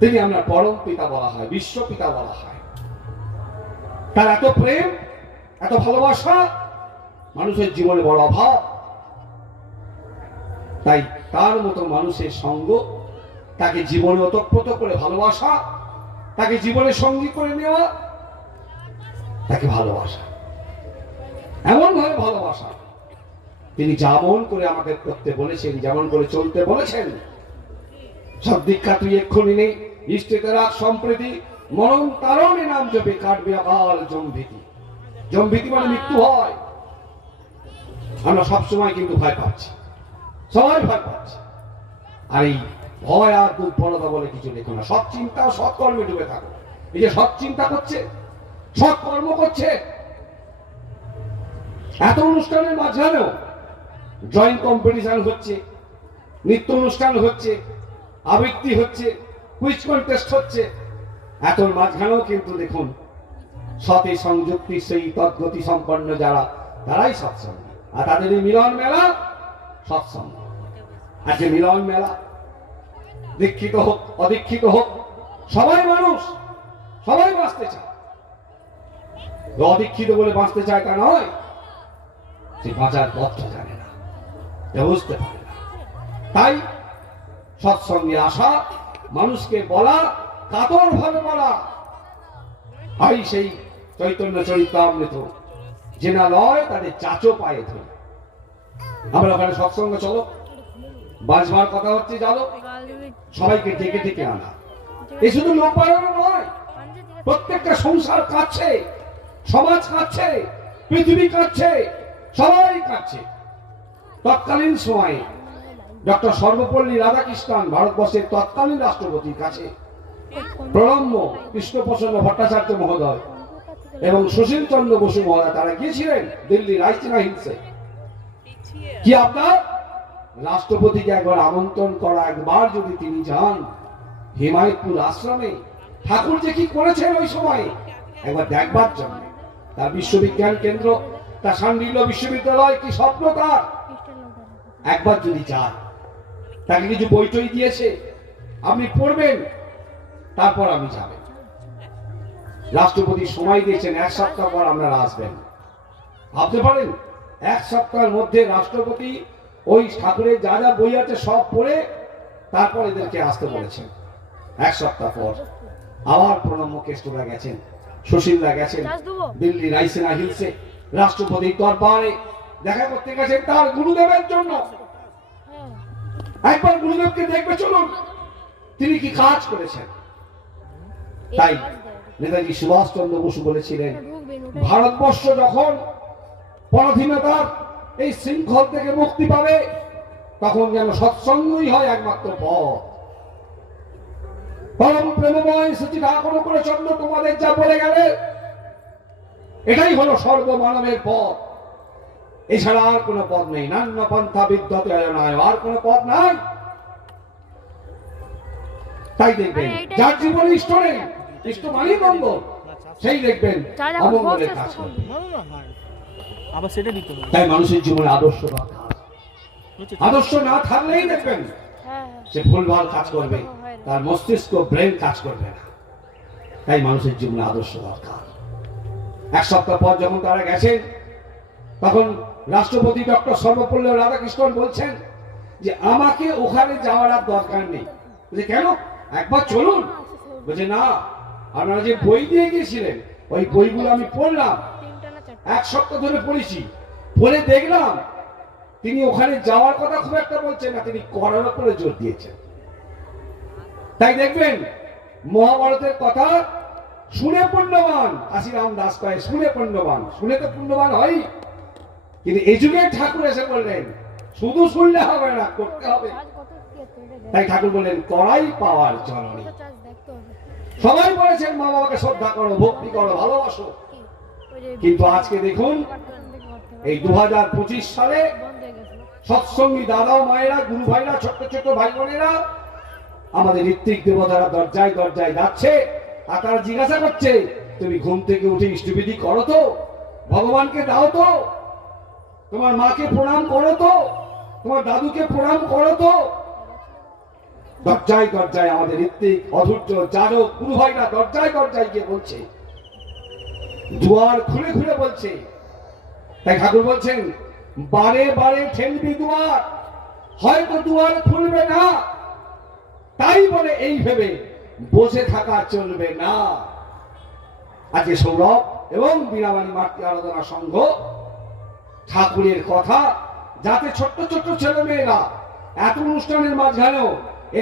তিনি আমরা পরম পিতা বলা হয়, বিশ্ব পিতা বলা হয়। তার এত প্রেম, এত ভালোবাসা মানুষের জীবনে বড় অভাব। তাই তার মতো মানুষের সঙ্গ, তাকে জীবনে ওতপ্রোত করে ভালোবাসা, তাকে জীবনে সঙ্গী করে নেওয়া, তাকে ভালোবাসা, এমন ভাবে ভালোবাসা তিনি যেমন করে আমাকে করতে বলেছেন, যেমন করে চলতে বলেছেন। সব দীক্ষা তুই এক্ষুনি নেই, ইষ্টেতে রাখ সম্প্রীতি, মরণ তারণে নাম জপে কাটবে আকাল জম্ভীতি। জম্ভীতি মানে মৃত্যু হয়। আমরা সবসময় কিন্তু ভয় পাচ্ছি, সবাই ভয় পাচ্ছে। আর এই ভয় আর দুর্বলতা বলে কিছু দেখো না, সৎ চিন্তা ও সৎ কর্মে ডুবে থাকো। এই যে সৎ চিন্তা করছে, সৎ কর্ম করছে, এত অনুষ্ঠানের মাঝখানেও ড্রয়িং কম্পিটিশন হচ্ছে, নৃত্য অনুষ্ঠান হচ্ছে, আবৃত্তি হচ্ছে, কুইজ কন্টেস্ট হচ্ছে, এত মাঝখানেও কিন্তু দেখুন সতে সংযুক্তি সেই তদ্গতি সম্পন্ন যারা, তারাই সৎসঙ্গী। আর তাদের এই মিলন মেলা সৎসঙ্গ। আর যে মিলন মেলা, দীক্ষিত হোক অদীক্ষিত হোক, সবাই মানুষ, সবাই বাঁচতে চায়। অদীক্ষিত বলে বাঁচতে চায় তা নয়, সে বাঁচার পথটা জানে না, বুঝতে পারে না। তাই সৎসঙ্গে আসা, মানুষকে বলা, কাতর ভাবে বলা, আই সেই চৈতন্য চরিতামৃত, যে না লয় তাদের চাচো পায়ে ধরে। আমরা ওখানে সৎসঙ্গ চলো, বাঁচবার কথা হচ্ছে, চলো, সবাইকে ডেকে ডেকে আনা, এই শুধু লোক বাড়ানো নয়, প্রত্যেকটা সংসার কাঁদছে, সমাজ কাঁদছে, পৃথিবী কাঁদছে, সবাই কাঁদছে। তৎকালীন সময়ে ডক্টর সর্বপল্লী রাধাকৃষ্ণন ভারতবর্ষের তৎকালীন রাষ্ট্রপতির কাছে প্রণম্য কৃষ্ণপ্রসন্ন ভট্টাচার্য মহোদয় এবং সুশীল চন্দ্র বসু মহোদয় তারা গিয়েছিলেন দিল্লি রাইসিনা হিলসে। কি আপনার রাষ্ট্রপতিকে একবার আমন্ত্রণ করা, একবার যদি তিনি যান হিমায়তপুর আশ্রমে, ঠাকুর যে কি করেছেন ওই সময় একবার দেখবার জন্য। তার বিশ্ববিজ্ঞান কেন্দ্র, তার শান্ডিল্য বিশ্ববিদ্যালয়, কি স্বপ্ন তার, একবার যদি যান। তাকে কিছু বই টই দিয়েছে, আপনি পড়বেন, তারপর আপনি যাবেন। রাষ্ট্রপতি সময় দিয়েছেন 1 সপ্তাহ পর আপনারা আসবেন। ভাবতে পারেন 1 সপ্তাহের মধ্যে রাষ্ট্রপতি ওই ঠাকুরের যা যা বই আছে সব পড়ে তারপর এদেরকে আসতে বলেছেন। 1 সপ্তাহ পর আবার প্রণম্য কেষ্টরা গেছেন, সুশীলরা গেছেন দিল্লি রাইসিনা হিলসে রাষ্ট্রপতির দরবারে দেখা করতে গেছেন তার গুরুদেবের জন্য। একবার গুরুদেবকে দেখবে চলুন তিনি কি কাজ করেছেন। তাই নেতাজি সুভাষচন্দ্র বসু বলেছিলেন, ভারতবর্ষ যখন পরাধীনতার এই শৃঙ্খল থেকে মুক্তি পাবে তখন যেন সৎসঙ্গই হয় একমাত্র পথ। পরম প্রেমময় সচিব ঠাকুর করে চন্দ্র তোমাদের যা বলে গেলে এটাই হলো সর্বমানবের পথ, এছাড়া আর কোনো পথ নেই। নান্য পন্থা বিদ্যতে নয়, আর কোনো পথ নাই। তাই দেখবেন যার জীবনে ইষ্ট নেই, ইষ্ট মানেই মঙ্গল, সেই দেখবেন অমঙ্গলের কাজ করবে। আবার সেটা দিতে হবে। তাই মানুষের জীবনে আদর্শ দরকার। আদর্শ না থাকলেই দেখবেন সে ভুলভাল কাজ করবে, তার মস্তিষ্ক ব্রেন কাজ করবে না। তাই মানুষের জীবনে আদর্শ দরকার। 1 সপ্তাহ পর যখন তারা গেছেন তখন রাষ্ট্রপতি ডক্টর সর্বপল্লী রাধাকৃষ্ণন বলছেন যে আমাকে ওখানে যাওয়ার আর দরকার নেই। বলছে কেন, একবার চলুন। বলছে না, আপনারা যে বই দিয়ে গিয়েছিলেন ওই বইগুলো আমি পড়লাম, 1 সপ্তাহ ধরে পড়েছি, পড়ে দেখলাম তিনি ওখানে যাওয়ার কথা খুব একটা বলছেন না, তিনি করার উপরে জোর দিয়েছেন। তাই দেখবেন মহাভারতের কথা শুনে পুণ্যবান, কাশিরাম দাস কয় শুনে পুণ্যবান, শুনে তো পুণ্যবান হয়, কিন্তু এই যুগে ঠাকুর এসে বললেন শুধু শুনলে হবে না, করতে হবে। তাই ঠাকুর বললেন করাই পাওয়ার জননী। সবাই বলেছেন মা বাবাকে শ্রদ্ধা করো, ভক্তি করো, ভালোবাসো, কিন্তু আজকে দেখুন এই 2025 সালে সৎসঙ্গী দাদা মায়েরা, গুরু ভাইরা, ছোট্ট ছোট্ট ভাই বোনেরা আমাদের ঋত্বিক দেবতারা দরজায় দরজায় যাচ্ছে আর তারা জিজ্ঞাসা করছে তুমি ঘুম থেকে উঠে ইষ্টবিধি করো তো, ভগবানকে দাও তো, তোমার মাকে প্রণাম করো তো, তোমার দাদুকে প্রণাম করো তো। দরজায় দরজায় আমাদের ঋত্বিক, অধৈর্য, যাদব, গুরু ভাইরা দরজায় দরজায় গিয়ে বলছে, দুয়ার খুলে খুলে বলছে। তাই ঠাকুর বলছেন বারে বারে ঠেলবি দুয়ার, হয়তো দুয়ার খুলবে না, তাই বলে এই ভেবে বসে থাকা চলবে না। আজকে সৌরভ এবং বীণাবাণী মাতৃ আরাধনা সংঘ ঠাকুরের কথা যাতে ছোট্ট ছোট্ট ছেলে মেয়েরা এত অনুষ্ঠানের মাঝখানেও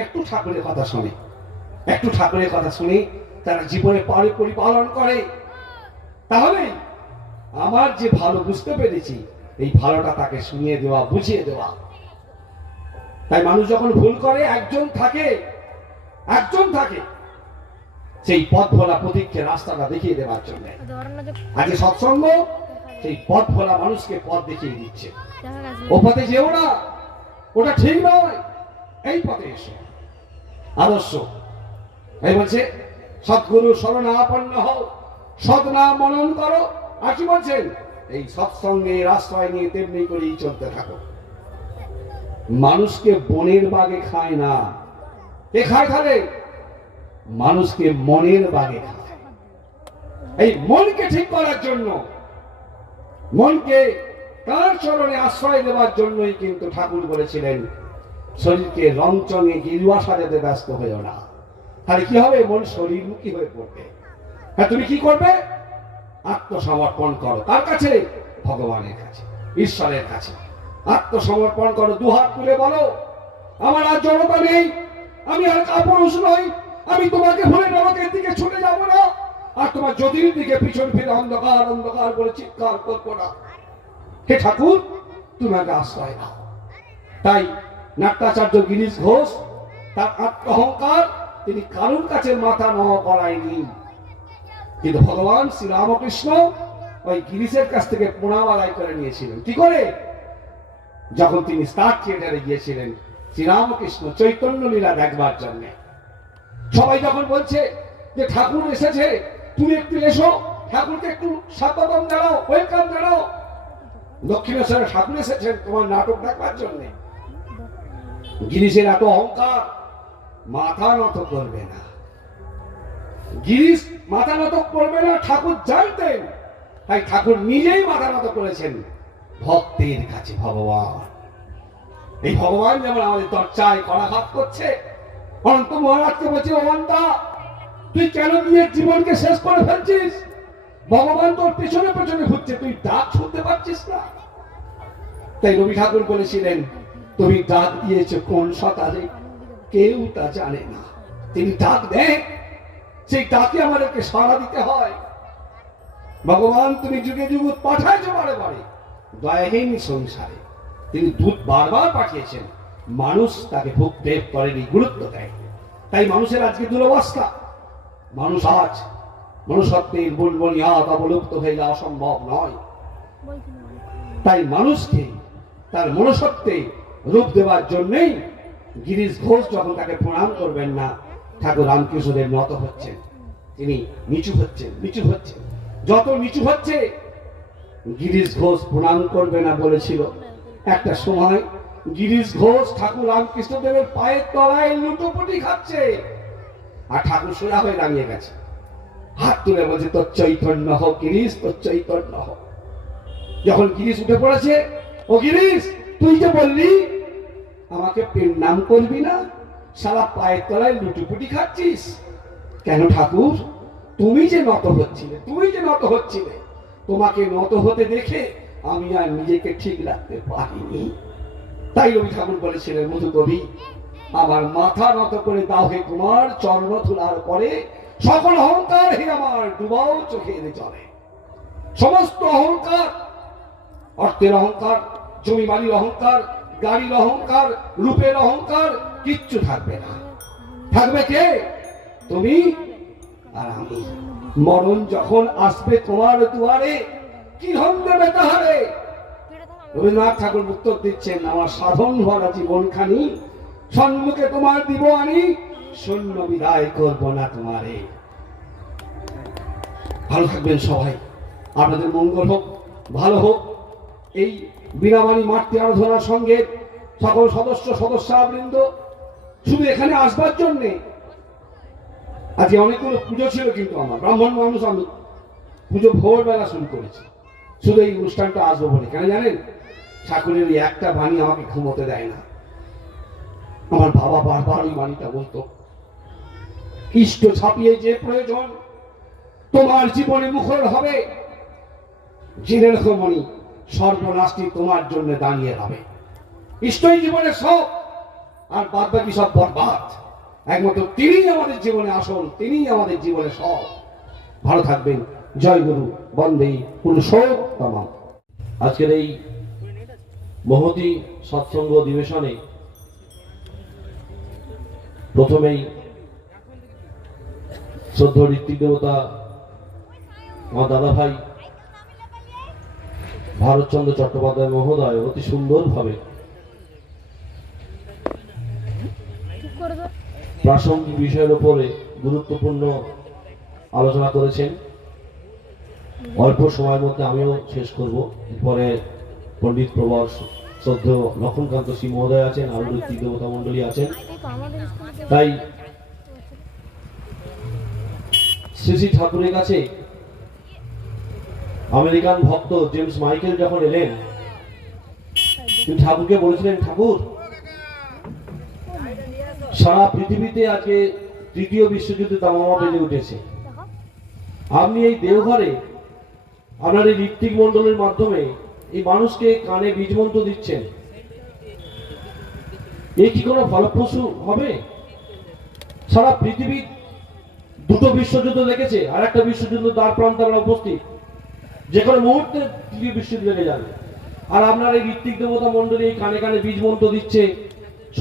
একটু ঠাকুরের কথা শোনে, একটু ঠাকুরের কথা শুনে তারা জীবনে পরিপালন করে, তাহলে আমার যে ভালো বুঝতে পেরেছি এই ভালোটা তাকে শুনিয়ে দেওয়া, বুঝিয়ে দেওয়া। তাই মানুষ যখন ভুল করে একজন থাকে সেই পথ ভোলা প্রতীককে রাস্তাটা দেখিয়ে দেওয়ার জন্য। আজকে সৎসঙ্গ সেই পথ ভোলা মানুষকে পথ দেখিয়ে দিচ্ছে, ও পথে যেও না, ওটা ঠিক নয়, এই পথে এসো। আদর্শ এই বলছে সৎগুরু শরণাপন্ন হও, সৎনাম মনন করো। আর কি বলছেন এই সৎসঙ্গের আশ্রয় নিয়ে তেমনি করেই চলতে থাকো। মানুষকে বনের বাগে খায় না, এ খায় খালে মানুষকে মনের বাগে খায়। এই মনকে ঠিক করার জন্য, মনকে তার চরণে আশ্রয় দেওয়ার জন্যই কিন্তু ঠাকুর বলেছিলেন শরীরকে রংচঙে গিলুয়া সাজাতে ব্যস্ত হয়েও না, তাহলে কি হবে, মন শরীরমুখী হয়ে পড়বে। হ্যাঁ, তুমি কি করবে, আত্মসমর্পণ করো, তার কাছে, ভগবানের কাছে, ঈশ্বরের কাছে আত্মসমর্পণ করো। দুহাত তুলে বলো আমার আর জড়তা নেই, আমি আর কাপুরুষ নই, আমি তোমাকে ভুলে নরকের দিকে ছুটে যাব না, আর তোমার জ্যোতির দিকে পিছন ফিরে অন্ধকার অন্ধকার বলে চিৎকার করবো না। হে ঠাকুর, তুমি আমাকে আশ্রয় দাও। তাই নাট্যাচার্য গিরিশ ঘোষ তার আত্মহংকার তিনি কারুর কাছে মাথা নত করায়নি, কিন্তু ভগবান শ্রীরামকৃষ্ণ ওই গিরিশের কাছ থেকে প্রণাম আদায় করে নিয়েছিলেন। কি করে? যখন তিনি স্টার থিয়েটারে গিয়েছিলেন শ্রীরামকৃষ্ণ চৈতন্য লীলা দেখবার জন্য। সবাই যখন বলছে যে ঠাকুর এসেছে, তুমি একটু এসো, ঠাকুরকে একটু স্বাগতম জানাও, ওয়েলকাম জানাও। দক্ষিণেশ্বরে ঠাকুর এসেছেন তোমার নাটক দেখবার জন্য। গিরিশের এত অহংকার, মাথা নত করবে না। গিরিশ মাথা নত করবে না ঠাকুর জানতেন, তাই ঠাকুর নিজেই মাথা নত করেছেন ভক্তের কাছে। ভগবান, এই ভগবান যেমন আমাদের চর্চায় করাঘাত করছে, অনন্ত মহারাজকে বলছে, অনন্তা তুই কেন নিজের জীবনকে শেষ করে ফেলছিস? ভগবান তোর পেছনে পেছনে ঘুরছে, তুই ডাক শুনতে পাচ্ছিস না? তাই রবি ঠাকুর বলেছিলেন, তুমি ডাক দিয়েছো কোন সকালে, কেউ তা জানে না। তিনি ডাক দেন, সেই ডাকে আমাদেরকে সাড়া দিতে হয়। ভগবান তুমি যুগে যুগ পাঠাইছো বারে বারে দয়াহীন সংসারে। তিনি দূত বারবার পাঠিয়েছেন, মানুষ তাকে ভূক্ষেপ করেনি, গুরুত্ব দেয়। তাই মানুষের আজকে দুরবস্থা। মানুষ আজ মনুষ্যত্বের বুনবুনিয়াদ অবলুপ্ত হয়ে যাওয়া সম্ভব নয়। তাই মানুষকে তার মনুষ্যত্বে রূপ দেওয়ার জন্যই গিরিশ ঘোষ যখন তাকে প্রণাম করবেন না, ঠাকুর রামকৃষ্ণদেব নত হচ্ছেন, তিনি নিচু হচ্ছেন, নিচু হচ্ছেন। যত নিচু হচ্ছে, গিরিশ ঘোষ প্রণাম করবে না বলেছিল। একটা সময় গিরিশ ঘোষ ঠাকুর রামকৃষ্ণদেবের পায়ের তলায় লুটোপুটি খাচ্ছে, আর ঠাকুর সোজা হয়ে দাঁড়িয়ে গেছে, হাত তুলে বলছে, তোর চৈতন্য হোক গিরিশ, তোর চৈতন্য হোক। যখন গিরিশ উঠে পড়েছে, ও গিরিশ, তুই যে বললি আমাকে প্রণাম করবি না, সারা পায়ের তলায় লুটোপুটি খাচ্ছিস কেন? ঠাকুর, তুমি যে নত হচ্ছিলে, তুমি যে নত হচ্ছিলে, তোমাকে নত হতে দেখে আমি আর নিজেকে ঠিক রাখতে পারিনি। তাই রবি ঠাকুর বলেছিলেন, মধু কবি, আমার মাথা নত করে দাও হে তোমার চরণ ধুলার পরে, সকল অহংকার হে আমার ডুবাও চোখের জলে। সমস্ত অহংকার, অর্থের অহংকার, জমি বাড়ির অহংকার, গাড়ির অহংকার, রূপের অহংকার, কিচ্ছু থাকবে না। থাকবে কে? তুমি আর আমি। মরণ যখন আসবে তোমার দুয়ারে, কি ধন দেবে তাহারে? রবীন্দ্রনাথ ঠাকুর উত্তর দিচ্ছেন, আমার সাধন ভরা জীবনখানি সম্মুখে তোমার দিব আনি, শূন্য বিদায় করব না তোমারে। ভালো থাকবেন সবাই, আপনাদের মঙ্গল হোক, ভালো হোক। এই বীণাবাণী মাতৃ আরাধনার সঙ্গে সকল সদস্যবৃন্দ শুধু এখানে আসবার জন্যে, আজকে অনেকগুলো পুজো ছিল, কিন্তু আমার ব্রাহ্মণ মানুষ, আমি পুজো ভোরবেলা শুরু করেছি শুধু এই অনুষ্ঠানটা আসবো বলে। কেন জানেন? ঠাকুরের ওই একটা বাণী আমাকে ঘুমোতে দেয় না। আমার বাবা বারবার ওই বাণীটা বলতো, ইষ্ট ছাপিয়ে যে প্রয়োজন তোমার জীবনে মুখর হবে, জেনে রেখো মনি, সর্বনাশটি তোমার জন্য দাঁড়িয়ে হবে। ইষ্টই জীবনের সব, আর বাদ বাকি সব বরবাদ। একমাত্র তিনিই আমাদের জীবনে আসল, তিনিই আমাদের জীবনে সব। ভালো থাকবেন। জয় গুরু, বন্দে পুরুষোত্তম। আজকের এই মহতি সৎসঙ্গ অধিবেশনে প্রথমেই শ্রদ্ধেয় ঋত্বিক দেবতা আমার দাদা ভাই ভারতচন্দ্র চট্টোপাধ্যায় মহোদয় অতি সুন্দরভাবে প্রাসঙ্গিক বিষয়ের উপরে গুরুত্বপূর্ণ আলোচনা করেছেন। অল্প সময়ের মধ্যে আমিও শেষ করব। এরপরে পণ্ডিত প্রভাস, শ্রদ্ধেয় লক্ষণকান্ত সিং মহোদয় আছেন, আরো ঋত্বিক দেবতা মন্ডলী আছেন। তাই শ্রী শ্রী ঠাকুরের কাছে আমেরিকান ভক্ত জেমস মাইকেল যখন এলেন, তিনি ঠাকুরকে বলেছিলেন, ঠাকুর, সারা পৃথিবীতে আজকে তৃতীয় বিশ্বযুদ্ধে দামামা বেজে উঠেছে, আপনি এই দেওঘরে আপনার এই ঋত্বিক মন্ডলের মাধ্যমে এই মানুষকে কানে বীজমন্ত্র দিচ্ছেন, এ কি কোনো ফলপ্রসূ হবে? সারা পৃথিবী দুটো বিশ্বযুদ্ধ দেখেছে, আর একটা বিশ্বযুদ্ধ দ্বার প্রান্তে আমরা উপস্থিত, যে কোনো মুহূর্তে তৃতীয় বিশ্বযুদ্ধ লেগে যাবে। আর আপনার এই ঋত্বিক দেবতা মন্ডলী এই কানে কানে বীজ মন্ত্র দিচ্ছে,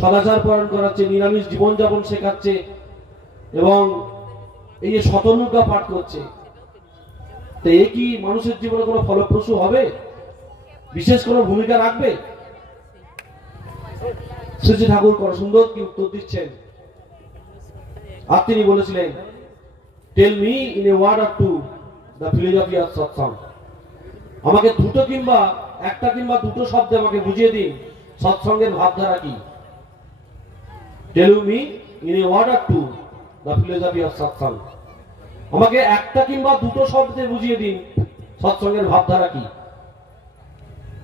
সদাচার পালন করাচ্ছে, নিরামিষ জীবনযাপন শেখাচ্ছে, এবং এই যে শতনুজ্ঞা পাঠ করছে, তো এ কি মানুষের জীবনে কোনো ফলপ্রসূ হবে, বিশেষ কোনো ভূমিকা রাখবে? শ্রী ঠাকুর কত সুন্দর কি উত্তর দিচ্ছেন। আর তিনি বলেছিলেন, tell me in a word or two the philosophy of Satsang. আমাকে দুটো কিংবা একটা কিংবা দুটো শব্দে আমাকে বুঝিয়ে দিন সৎসঙ্গের ভাবধারা কি। Tell me in a word or two the philosophy of Satsang. আমাকে একটা কিংবা দুটো শব্দে বুঝিয়ে দিন সৎসঙ্গের ভাবধারা কি।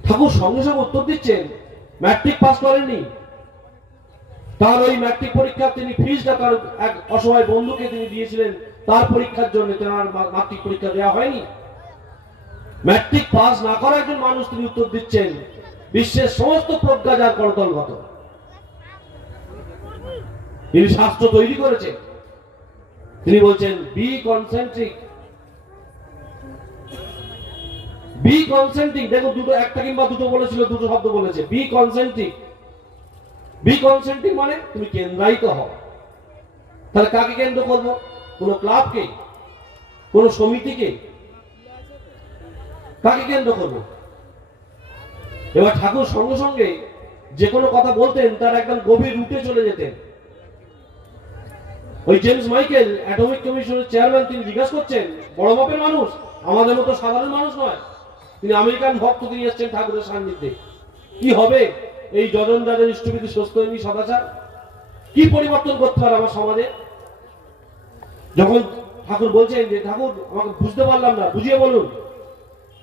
ঠাকুর সঙ্গে সঙ্গে উত্তর দিচ্ছেন, ম্যাট্রিক পাস করেননি, তার ওই ম্যাট্রিক পরীক্ষা তিনি ফিসটা তার এক অসহায় বন্ধুকে তিনি দিয়েছিলেন তার পরীক্ষার জন্য, তার মাধ্যমিক পরীক্ষা দেওয়া হয়নি। ম্যাট্রিক পাস না করা একজন মানুষ তিনি উত্তর দিচ্ছেন, বিশ্বের সমস্ত প্রজ্ঞা যার করতলগত। তিনি শাস্ত্র তৈরি করেছেন, তিনি বলছেন বি কনসেন্ট্রিক, বি কনসেন্ট্রিক। দেখো দুটো, একটা কিংবা দুটো বলেছিল, দুটো শব্দ বলেছে, বি কনসেন্ট্রিক। বি কনসেন্ট্রিক মানে তুমি কেন্দ্রায়িত হও। তাহলে কাকে কেন্দ্র করবো? কোন ক্লাবকে, কোন সমিতিকে, কাকে কেন্দ্র করবো? এবার ঠাকুর সঙ্গে সঙ্গে যে কোনো কথা বলতেন তার একদম গভীর রুটে চলে যেতেন। ওই জেমস মাইকেল অ্যাটমিক কমিশনের চেয়ারম্যান, তিনি জিজ্ঞাসা করছেন, বড় মাপের মানুষ, আমাদের মতো সাধারণ মানুষ নয়, তিনি আমেরিকান ভক্ত, তিনি এসছেন ঠাকুরের সান্নিধ্যে, কি হবে এই যজন যাদের ইষ্টবিধি সুস্থ সদাচার, কি পরিবর্তন করতে পারে আমার সমাজে? যখন ঠাকুর বলছেন যে ঠাকুর আমাকে বুঝতে পারলাম না, বুঝিয়ে বলুন।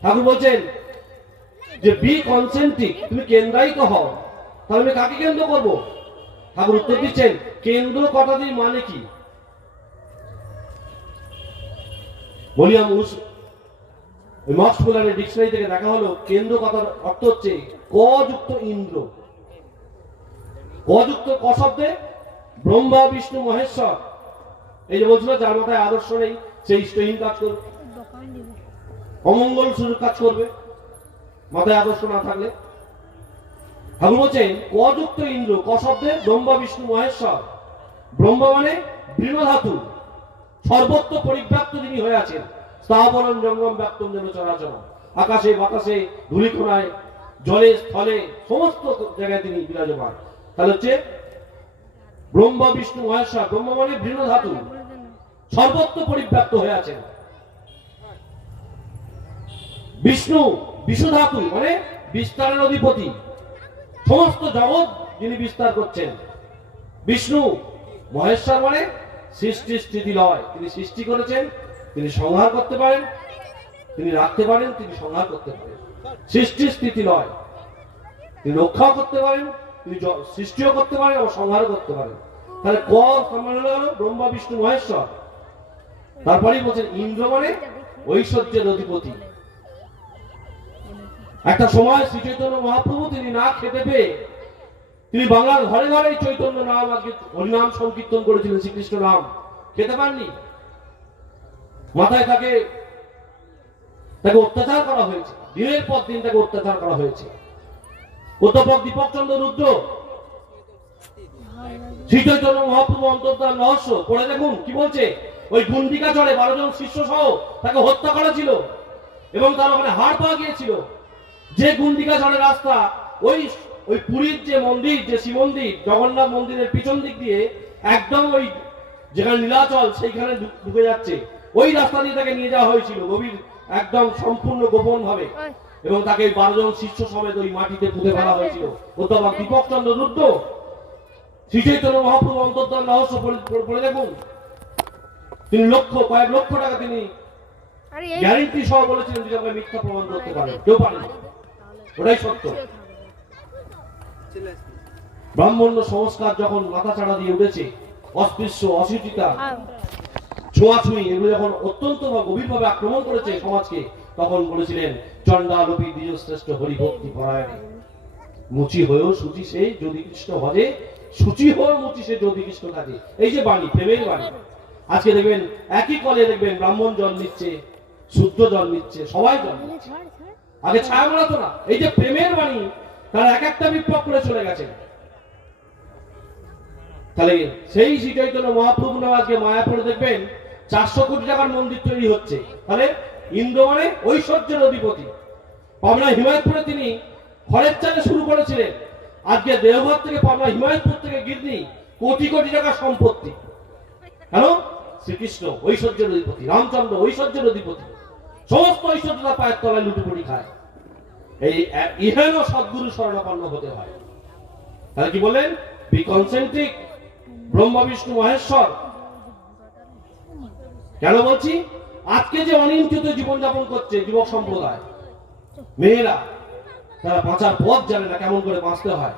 ঠাকুর বলছেন যে বি কনসেন্ট্রিক, তুমি কেন্দ্রায়িত হও। তাহলে আমি কাকে কেন্দ্র করবো? ঠাকুর উত্তর দিচ্ছেন, কেন্দ্র কথাটির মানে কি? বলিয়াম মক্স ফুলারের ডিকশনারি থেকে দেখা হলো, কেন্দ্র কথার অর্থ হচ্ছে ক যুক্ত ইন্দ্র। ক যুক্ত ক শব্দে ব্রহ্মা বিষ্ণু মহেশ্বর। এই যে বলছিল, যার মাথায় আদর্শ নেই সেই ইষ্টহীন কাজ করবে, অমঙ্গল সুযোগ কাজ করবে, মাথায় আদর্শ না থাকলে। ঠাকুর বলছেন ক যুক্ত ইন্দ্র, ক শব্দে ব্রহ্মা বিষ্ণু মহেশ্বর। ব্রহ্মা মানে বৃণ ধাতু, সর্বত্র পরিব্যাপ্ত যিনি হয়ে আছেন, স্থাবরণ জঙ্গম ব্যাপ্তম যেন চরাচর, আকাশে বাতাসে ধূলিকণায় জলে স্থলে সমস্ত জায়গায় তিনি বিরাজমান। তাহলে হচ্ছে ব্রহ্মা বিষ্ণু মহেশ্বর। ব্রহ্ম মানে বৃণ ধাতু, সর্বত্র পরিব্যাপ্ত হয়ে আছেন। বিষ্ণু বিষ্ণু ধাতু মানে বিস্তারের অধিপতি, সমস্ত জগৎ যিনি বিস্তার করছেন। বিষ্ণু মহেশ্বর মানে সৃষ্টি স্থিতি লয়, তিনি সৃষ্টি করেছেন, তিনি সংহার করতে পারেন, তিনি রাখতে পারেন, তিনি সংহার করতে পারেন। সৃষ্টি স্থিতি লয়, তিনি রক্ষাও করতে পারেন, তিনি সৃষ্টিও করতে পারেন, আবার সংহারও করতে পারেন। তাহলে ক সম্মান হলো ব্রহ্মা বিষ্ণু মহেশ্বর। তারপরেই বলছেন ইন্দ্র মানে ঐশ্বর্যের অধিপতি। একটা সময় শ্রী চৈতন্য মহাপ্রভু তিনি না খেতে পেয়ে তিনি বাংলার ঘরে ঘরে চৈতন্য নাম, আজকে হরিনাম সংকীর্তন করেছিলেন, শ্রীকৃষ্ণ নাম খেতে পাননি। মাথায় তাকে অত্যাচার করা হয়েছে, দিনের পর দিন তাকে অত্যাচার করা হয়েছে। অধ্যাপক দীপক চন্দ্র রুদ্র শ্রী চৈতন্য মহাপ্রভু অন্তর্ধান রহস্য পড়ে দেখুন কি বলছে। ওই গুন্ডিকা চড়ে 12 জন শিষ্য সহ তাকে হত্যা করা ছিল এবং তার ওখানে হাড় পাওয়া গিয়েছিল। যে গুন্ডিকা চড়ে রাস্তা ওই পুরীর যে মন্দির, যে শিব মন্দির, জগন্নাথ মন্দিরের পিছন দিক দিয়ে একদম ওই যেখানে নীলাচল সেইখানে ঢুকে যাচ্ছে, ওই রাস্তা দিয়ে তাকে নিয়ে যাওয়া হয়েছিল গভীর, একদম সম্পূর্ণ গোপন ভাবে, এবং তাকে 12 জন শিষ্য সমেত ওই মাটিতে পুঁতে ফেলা হয়েছিল। অধ্যাপক দীপক চন্দ্র রুদ্র শ্রী চৈতন্য মহাপ্রভু অন্তর্ধান রহস্য পড়ে দেখুন। তিনি কয়েক লক্ষ টাকা তিনি গ্যারেন্টি সহ বলেছিলেন যে আমাকে মিথ্যা প্রমাণ করতে পারে, কেউ পারেনি, ওটাই সত্য। ব্রাহ্মণ্য সংস্কার যখন মাথা চাড়া দিয়ে উঠেছে, অস্পৃশ্য, অসুচিতা, ছোঁয়াছুঁই এগুলো যখন অত্যন্ত গভীরভাবে আক্রমণ করেছে সমাজকে, তখন বলেছিলেন চণ্ডালোপী দ্বিজ শ্রেষ্ঠ হরিভক্তি পরায়ণে, মুচি হয়েও সুচি সেই যদি কৃষ্ণ ভজে সূচি হয়ে মুচি সে যদি কৃষ্ণ কাজে। এই যে বাণী, প্রেমের বাণী, আজকে দেখবেন একই কলে দেখবেন ব্রাহ্মণ জল নিচ্ছে, শুদ্ধ জল নিচ্ছে, সবাই জল নিচ্ছে। আগে ছায়া মারাতো না। এই যে প্রেমের বাণী, তারা এক একটা বিপ্লব করে চলে গেছে। তাহলে সেই শ্রী চৈতন্য মহাপ্রভু নামে আজকে মায়াপুরে দেখবেন 400 কোটি টাকার মন্দির তৈরি হচ্ছে। তাহলে ইন্দ্র মানে ঐশ্বর্যের অধিপতি। পাবনা হিমায়তপুরে তিনি খড়ের চালে শুরু করেছিলেন, আজকে দেওঘর থেকে পাবনা হিমায়তপুর থেকে গিরনি কোটি কোটি টাকার সম্পত্তি। কেন? শ্রীকৃষ্ণ ঐশ্বর্যের অধিপতি, রামচন্দ্র ঐশ্বর্যের অধিপতি, সমস্ত ঐশ্বর্য তার পায়ের তলায় লুটুপুটি খায়। এই ইহেন সদ্গুরু শরণাপন্ন হতে হয়। তাহলে কি বললেন? Be concentric, Brahma Vishnu Maheshwar. কেন বলছি? আজকে যে অনিয়ন্ত্রিত জীবনযাপন করছে যুবক সম্প্রদায়, মেয়েরা, তারা বাঁচার পথ জানে না, কেমন করে বাঁচতে হয়।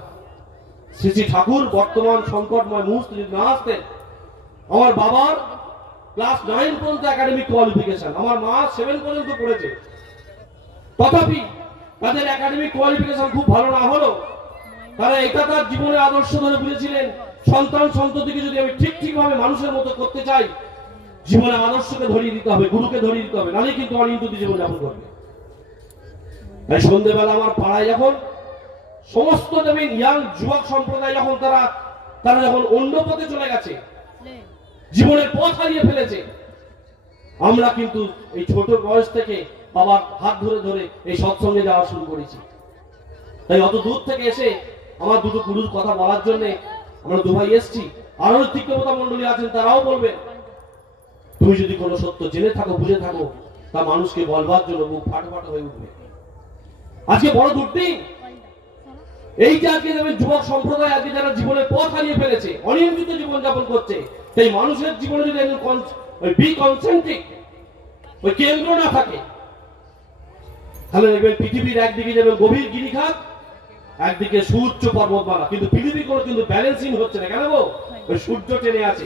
শ্রী শ্রী ঠাকুর বর্তমান সংকটময় মুহূর্তে যদি না আসতেন, আমার বাবার ক্লাস 9 পর্যন্ত একাডেমিক কোয়ালিফিকেশন, আমার মা 7 পর্যন্ত পড়েছে, তথাপি তাদের একাডেমিক কোয়ালিফিকেশন খুব ভালো না হলো, তারা এটা তার জীবনের আদর্শ ধরে বুঝেছিলেন, সন্তান সন্ততিকে যদি আমি ঠিক ভাবে মানুষের মতো করতে চাই, জীবনের আদর্শকে ধরিয়ে দিতে হবে, গুরুকে ধরিয়ে দিতে হবে, নাহলে কিন্তু অনিয়ন্ত্রিত জীবন যাপন করবে। তাই সন্ধ্যেবেলা আমার পাড়ায় যখন সমস্ত দেবেন ইয়াং যুবক সম্প্রদায় যখন তারা যখন অন্য পথে চলে গেছে, জীবনের পথ হারিয়ে ফেলেছে, আমরা কিন্তু এই ছোট বয়স থেকে বাবার হাত ধরে ধরে এই সৎসঙ্গে যাওয়া শুরু করেছি। তাই অত দূর থেকে এসে আমার দুটো গুরুর কথা বলার জন্য আমরা দুভাই এসছি। আরো তীক্ষ্ণতা মন্ডলী আছেন, তারাও বলবেন। তুমি যদি কোনো সত্য জেনে থাকো, বুঝে থাকো, তা মানুষকে বলবার জন্য মুখ ফাটাফাটা হয়ে উঠবে। আজকে বড় দুর্দিন এই যে আজকে যাবেন যুবক সম্প্রদায়, আজকে যারা জীবনের পথ হারিয়ে ফেলেছে, অনিয়ন্ত্রিত জীবন যাপন করছে, তাই মানুষের জীবনে যদি বি কনসেন্ট্রিক ওই কেন্দ্র না থাকে, তাহলে দেখবেন পৃথিবীর একদিকে যেমন গভীর গিরিখাত, একদিকে সূর্য পর্বতমালা, কিন্তু পৃথিবী কোনো কিন্তু ব্যালেন্সিং হচ্ছে না। কেন গো? ওই সূর্য টেনে আছে।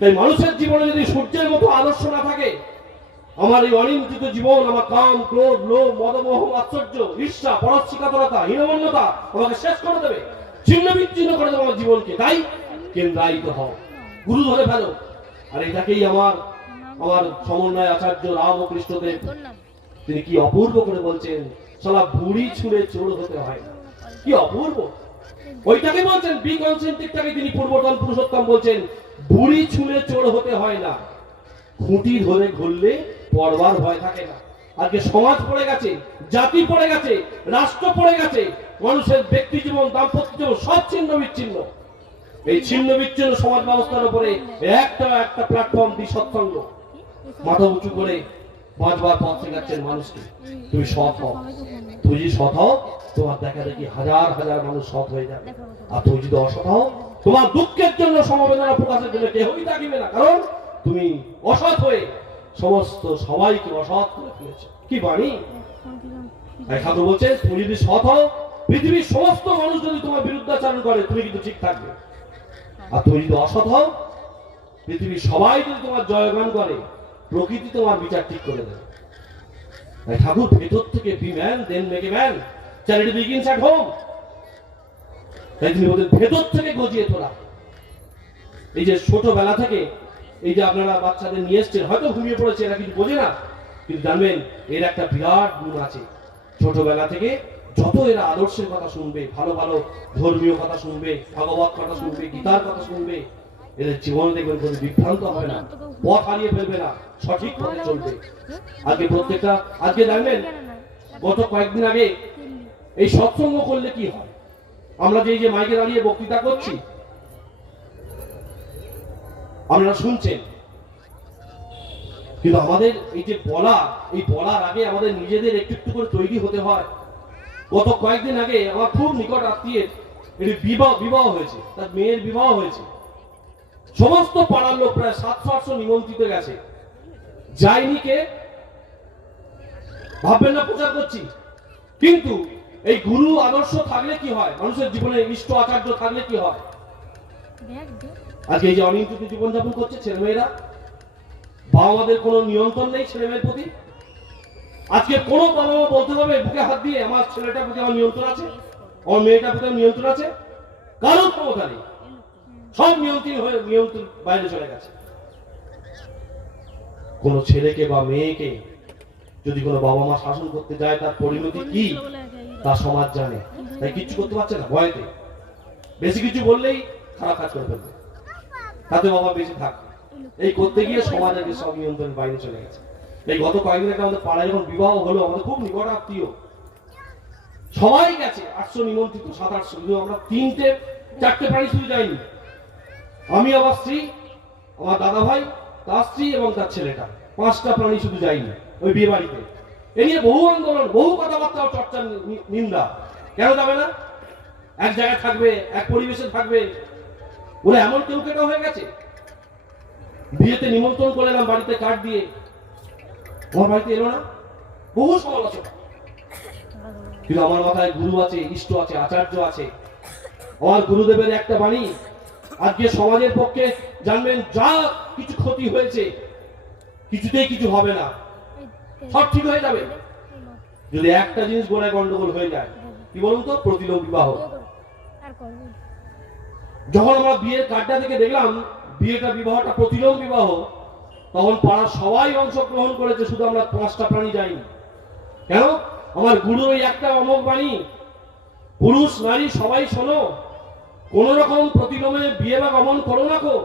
তাই মানুষের জীবনে যদি সূর্যের মতো আদর্শ না থাকে, আমার এই অনিয়ন্ত্রিত জীবন, আমার কাম, ক্রোধ, লোভ, মদমোহ, আশ্চর্য, ঈর্ষা, পরশ্চিকাতরতা, হীনমন্যতা আমাকে শেষ করে দেবে, ছিন্ন বিচ্ছিন্ন করে দেবে আমার জীবনকে। তাই কেন্দ্রায়িত হও, গুরু ধরে ফেলো। আর এটাকেই আমার সমন্বয় আচার্য রামকৃষ্ণদেব তিনি কি অপূর্ব করে বলছেন, শালা বুড়ি ছুঁড়ে চোর হতে হয় না। কি অপূর্ব! ওইটাকে বলছেন বি কনসেন্ট্রিকটাকে তিনি পূর্বতন পুরুষোত্তম বলছেন, বুড়ি ছুঁড়ে চোর হতে হয় না, খুঁটি ধরে ঘুরলে পড়বার ভয় থাকে না। আজকে সমাজ পড়ে গেছে, জাতি পড়ে গেছে, রাষ্ট্র পড়ে গেছে, মানুষের ব্যক্তি জীবন, দাম্পত্য জীবন সব ছিন্ন বিচ্ছিন্ন। এই ছিন্ন বিচ্ছিন্ন সমাজ ব্যবস্থার উপরে একটা প্ল্যাটফর্ম দিয়ে সৎসঙ্গ, মাথা উঁচু করে বাঁচবার পথ শেখাচ্ছেন মানুষকে। তুমি সৎ হও, তুমি যদি সৎ হও, তোমার দেখা দেখি হাজার হাজার মানুষ সৎ হয়ে যাবে। আর তুমি যদি অসৎ হও, তোমার দুঃখের জন্য, সমবেদনা প্রকাশের জন্য কেউই থাকিবে না, কারণ তুমি অসৎ হয়ে সমস্ত সবাইকে অসৎ করে ফেলেছো। কি বাণী! ঠাকুর বলছে, তুমি যদি সৎ হও, পৃথিবীর সমস্ত মানুষ যদি তোমার বিরুদ্ধাচরণ করে, তুমি কিন্তু ঠিক থাকবে। আর তুমি যদি অসৎ হও, পৃথিবীর সবাই যদি তোমার জয়গান করে, প্রকৃতি তোমার বিচার ঠিক করে দেবে। তাই ঠাকুর ভেতর থেকে be man then make a man, charity begins at home. তাই তিনি বলতেন ভেতর থেকে গজিয়ে তোলা। এই যে ছোটবেলা থেকে এই যে আপনারা বাচ্চাদের নিয়ে এসছেন, হয়তো ঘুমিয়ে পড়েছে, এরা কিছু বোঝে না, কিন্তু জানবেন এর একটা বিরাট গুণ আছে। ছোটবেলা থেকে যত এরা আদর্শের কথা শুনবে, ভালো ভালো ধর্মীয় কথা শুনবে, ভাগবত কথা শুনবে, গীতার কথা শুনবে, এদের জীবনে দেখবেন কোনো বিভ্রান্ত হবে না, পথ হারিয়ে ফেলবে না, সঠিক পথে চলবে। আজকে জানবেন গত কয়েকদিন আগে এই সৎসঙ্গ করলে কি হয়, আমরা যে মাইকে দাঁড়িয়ে বক্তৃতা করছি, আপনারা শুনছেন, কিন্তু আমাদের এই যে বলার আগে আমাদের নিজেদের একটু একটু করে তৈরি হতে হয়। গত কয়েকদিন আগে আমার খুব নিকট আত্মীয়ের একটি বিবাহ হয়েছে, তার মেয়ের বিবাহ হয়েছে। সমস্ত পাড়ার লোক প্রায় 700-800 নিমন্ত্রিত গেছে, যায়নি কে? ভাববেন না প্রচার করছি, কিন্তু এই গুরু আদর্শ থাকলে কি হয়, মানুষের জীবনে ইষ্ট আচার্য থাকলে কি হয়। আজকে এই যে অনিয়ন্ত্রিত জীবনযাপন করছে ছেলেমেয়েরা, বাবা মাদের কোনো নিয়ন্ত্রণ নেই ছেলেমেয়ের প্রতি। আজকে কোনো বাবা মা বলতে পারবে বুকে হাত দিয়ে, আমার ছেলেটার প্রতি আমার নিয়ন্ত্রণ আছে, আমার মেয়েটার প্রতি আমার নিয়ন্ত্রণ আছে? কারোর ক্ষমতা নেই, সব নিয়ন্ত্রণ বাইরে চলে গেছে। কোনো ছেলেকে বা মেয়েকে যদি কোনো বাবা মা শাসন করতে যায়, তার পরিণতি কি তা সমাজ জানে, তাই কিচ্ছু করতে পারছে না ভয়তে। বেশি কিছু বললেই খারাপ কাজ করে ফেলবে, তাতে বাবা বেশি থাক, এই করতে গিয়ে সমাজ আগে সব নিয়ন্ত্রণের বাইরে চলে গেছে। এই গত কয়েকদিন একটা আমাদের পাড়ায় যখন বিবাহ হলো, আমাদের খুব নিকট আত্মীয় সবাই গেছে, 800 নিমন্ত্রিত, 700, কিন্তু আমরা 3-4টে প্রাণী শুধু যাইনি, আমি, আমার স্ত্রী, আমার দাদা ভাই, তার স্ত্রী এবং তার ছেলেটা, 5টা প্রাণী শুধু যাইনি ওই বিয়ে বাড়িতে। এ নিয়ে বহু আন্দোলন, বহু কথাবার্তা, চর্চা, নিন্দা। কেন যাবে না? এক জায়গায় থাকবে, এক পরিবেশে থাকবে, ওরা এমন কেউ কেটা হয়ে গেছে। বিয়েতে নিমন্ত্রণ করে এলাম বাড়িতে কার্ড দিয়ে, আমার বাড়িতে এলো না, বহু সমালোচনা। কিন্তু আমার মাথায় গুরু আছে, ইষ্ট আছে, আচার্য আছে। আমার গুরুদেবের একটা বাণী, আজকে সমাজের পক্ষে জানবেন, যা কিছু ক্ষতি হয়েছে কিছুতেই কিছু হবে না, সব ঠিক হয়ে যাবে যদি একটা জিনিস গোড়ায় গন্ডগোল হয়ে যায়। কি বলুন তো? প্রতিলোম বিবাহ। যখন আমরা বিয়ের কার্ডটা থেকে দেখলাম বিবাহটা প্রতিলোম বিবাহ, তখন পাড়ার সবাই অংশগ্রহণ করেছে, শুধু আমরা 5টা প্রাণী যাইনি। কেন? আমার গুরুর ওই একটা অমোঘ বাণী, পুরুষ নারী সবাই শোনো, কোন রকম প্রতিলোমে বিয়ে বা গমন করো না কো,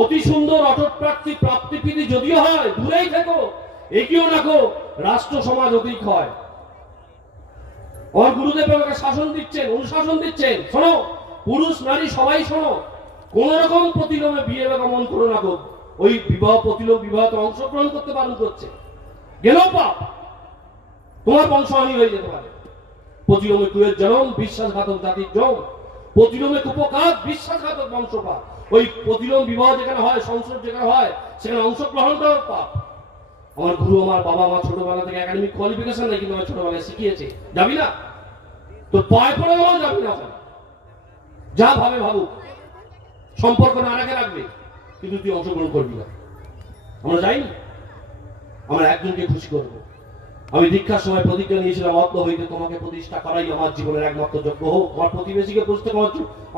অতি সুন্দর অটট প্রাপ্তিপিতি যদিও হয়, দূরেই থেকো, এগিয়েও না কো, রাষ্ট্র সমাজ অধিক হয়। আমার গুরুদেব আমাকে শাসন দিচ্ছেন, অনুশাসন দিচ্ছেন, শোনো পুরুষ নারী সবাই শোনো, কোন রকম প্রতিলোমে বিয়ে বা গমন করো না কো। ওই বিবাহ প্রতিলোম বিবাহতে অংশগ্রহণ করতে বারণ করছে, গেলেও পাপ, তোমার বংশহানি হয়ে যেতে পারে। প্রতিলোমে কুয়ের জনম, বিশ্বাসঘাতক জাতির জম, প্রতিলোমে কুপকাত, বিশ্বাসঘাতক বংশপাত। ওই প্রতিলোম বিবাহ যেখানে হয়, সংসদ যেখানে হয়, সেখানে অংশগ্রহণ করার পাপ। আমার গুরু, আমার বাবা মা ছোটবেলা থেকে একাডেমিক কোয়ালিফিকেশন নেই, কিন্তু আমার ছোটবেলায় শিখিয়েছে, যাবি না তোর পায়ে পড়ে গেলেও যাবি না, যা ভাবে ভাবুক, সম্পর্ক না রাখে রাখবে, কিন্তু তুই অংশগ্রহণ করবি না। আমরা যাইনি, আমরা একজনকে খুশি করবো। আমি দীক্ষার সময় প্রতিজ্ঞা নিয়েছিলাম, অজ্ঞ হইতে তোমাকে প্রতিষ্ঠা করাই আমার জীবনের একমাত্র যোগ্য হোক। আমার প্রতিবেশীকে প্রতিষ্ঠা করা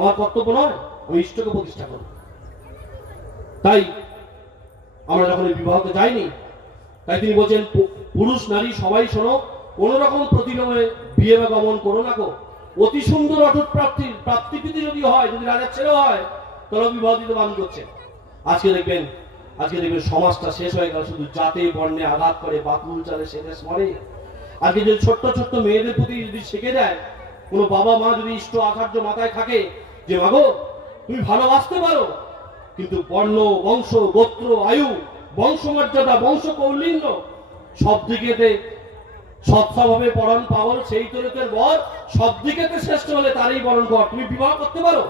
আমার কর্তব্য নয়, আমি ইষ্টকে প্রতিষ্ঠা করব। তাই আমরা যখন এই বিবাহতে যাইনি, তাই তিনি বলছেন, পুরুষ নারী সবাই শোনো, কোন রকম প্রতিলোমে বিয়ে বা গমন করো না কো, অতি সুন্দর অটুট প্রাপ্তিপিতি যদি হয়, যদি রাজার ছেলেও হয়, তাহলে বিবাহ দিতে বারণ করছে। আজকে দেখবেন সমাজটা শেষ হয়ে গেল, শুধু জাতে বর্ণে আঘাত করে, বাতুল চালে সে দেশ মরে। আজকে যদি ছোট্ট ছোট্ট মেয়েদের প্রতি যদি শিখে দেয়, কোনো বাবা মা যদি ইষ্ট আচার্য মাথায় থাকে যে মাগো তুমি ভালোবাসতে পারো, কিন্তু বর্ণ, বংশ, গোত্র, আয়ু, বংশমর্যাদা, বংশ কৌলিন্য সব দিকেতে সৎভাবে বরণ পাওয়ার সেই তরিতের বর সব দিকেতে শ্রেষ্ঠ হলে তারই বরণ কর। তুমি বিবাহ করতে পারো।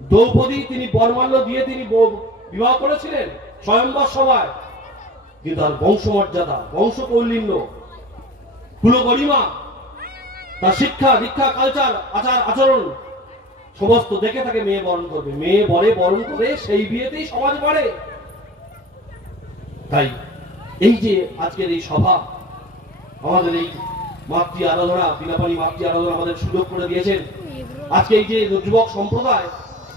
দ্রৌপদী তিনি বরমাল্য দিয়ে তিনি বিবাহ করেছিলেন স্বয়ংবর সভায়, কিন্তু তার বংশমর্যাদা, বংশ কৌলিন্য, কুলগরিমা, তার শিক্ষা দীক্ষা, কালচার, আচার আচরণ সমস্ত দেখে তাকে মেয়ে বরণ করবে। মেয়ে বরে বরণ করে সেই বিয়েতেই সমাজ বাড়ে। তাই এই যে আজকের এই সভা, আমাদের এই মাতৃ আরাধনা, বিনাপানি মাতৃ আরাধনা আমাদের সুযোগ করে দিয়েছেন। আজকে এই যে যুবক সম্প্রদায়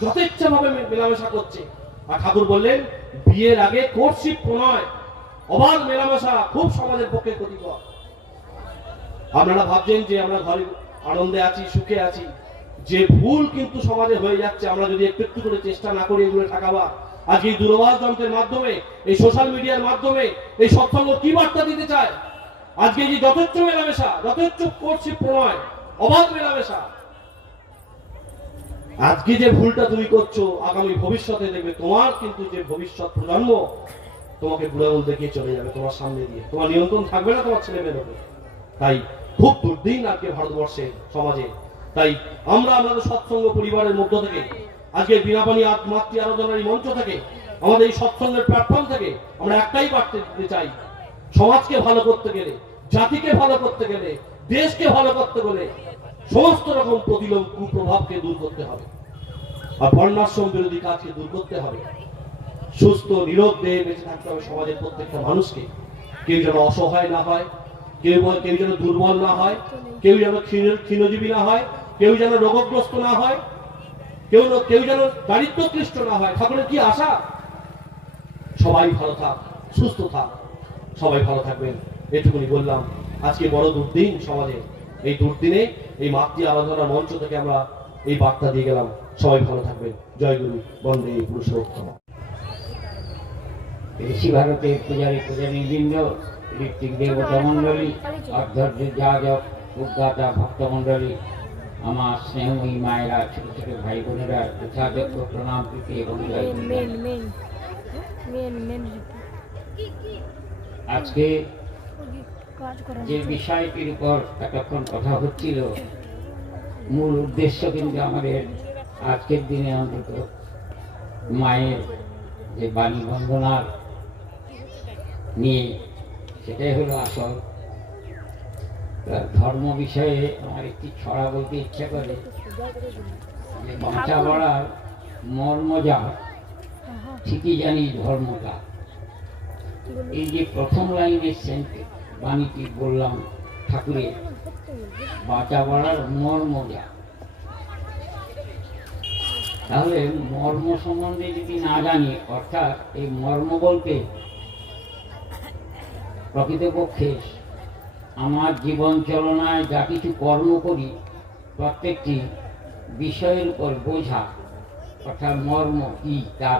যথেচ্ছা ভাবে মেলামেশা করছে, আর ঠাকুর বললেন বিয়ের আগে কোর্টশিপ প্রণয়, অবাধ মেলামেশা খুব সমাজের পক্ষে ক্ষতিকর। আপনারা ভাবছেন যে আমরা ঘরে আনন্দে আছি, সুখে আছি, যে ভুল কিন্তু সমাজে হয়ে যাচ্ছে আমরা যদি একটু একটু করে চেষ্টা না করি এগুলো ঠেকাবার। আজকে এই দূরভাষ যন্ত্রের মাধ্যমে, এই সোশ্যাল মিডিয়ার মাধ্যমে এই সৎসঙ্গ কি বার্তা দিতে চায়? আজকে যে যথেচ্ছ মেলামেশা, যথেচ্ছ কোর্টশিপ প্রণয়, অবাধ মেলামেশা, আজকে যে ভুলটা তুমি করছো, আগামী ভবিষ্যতে দেখবে তোমার কিন্তু যে ভবিষ্যৎ প্রজন্ম তোমাকে বুড়া বল দেখিয়ে চলে যাবে তোমার সামনে দিয়ে, তোমার নিয়ন্ত্রণ থাকবে না তোমার ছেলে মেয়ের উপর। তাই খুব দুর্দিন আজকে ভারতবর্ষে সমাজে। তাই আমরা আমাদের সৎসঙ্গ পরিবারের মধ্য থেকে, আজকে বিনাপানি মাতৃ আরাধনার মঞ্চ থেকে, আমাদের এই সৎসঙ্গের প্ল্যাটফর্ম থেকে আমরা একটাই বার্তা দিতে চাই, সমাজকে ভালো করতে গেলে, জাতিকে ভালো করতে গেলে, দেশকে ভালো করতে গেলে সমস্ত রকম প্রতিলোম কুপ্রভাবকে দূর করতে হবে, আর বর্ণাশ্রম বিরোধী কাজকে দূর করতে হবে। সুস্থ নিরোগ দেহে বেঁচে থাকতে হবে সমাজের প্রত্যেকটা মানুষকে। কেউ যেন অসহায় না হয়, কেউ যেন দুর্বল না হয়, কেউ যেন ক্ষীণজীবী না হয়, কেউ যেন রোগগ্রস্ত না হয়, কেউ যেন দারিদ্রক্লিষ্ট না হয়। ঠাকুরের কি আশা? সবাই ভালো থাক, সুস্থ থাক, সবাই ভালো থাকবেন, এটুকুনি বললাম। আজকে বড় দুর্দিন সমাজে, এই দুর্দিনে এই মাতৃ আরাধনার মঞ্চ থেকে আমরা এই বার্তা দিয়ে গেলাম। সবাই ভালো থাকবেন। জয় গুরু, বন্দে পুরুষোত্তম। ঋষি ভারতের পূজারীবৃন্দ, ঋত্বিক দেবতা মণ্ডলী, অধ্যর্য যাজক, উদ্গাতা ভক্তমণ্ডলী, আমার স্নেহময়ী মায়েরা, ছোট ছোট ভাই বোনেরা, যথাযোগ্য প্রণাম প্রীতি এবং জয় গুরু। আজকে যে বিষয়টির উপর এতক্ষণ কথা হচ্ছিল, মূল উদ্দেশ্য কিন্তু আমাদের আজকের দিনে অন্তত মায়ের যে বাণী বন্দনার নিয়ে, সেটাই হলো আসল। ধর্ম বিষয়ে আমার একটি ছড়া বলতে ইচ্ছা করে, যে বাঁচা বড়ার মর্ম যা ঠিকই জানি ধর্মটা। এই যে প্রথম লাইনের বাণীটি বললাম ঠাকুরের, বাঁচা বড়ার মর্ম যা, তাহলে মর্ম সম্বন্ধে যদি না জানি, অর্থাৎ এই মর্ম বলতে প্রকৃতপক্ষে আমার জীবন চলনায় যা কিছু কর্ম করি, প্রত্যেকটি বিষয়ের উপর বোঝা, অর্থাৎ মর্ম কি, তার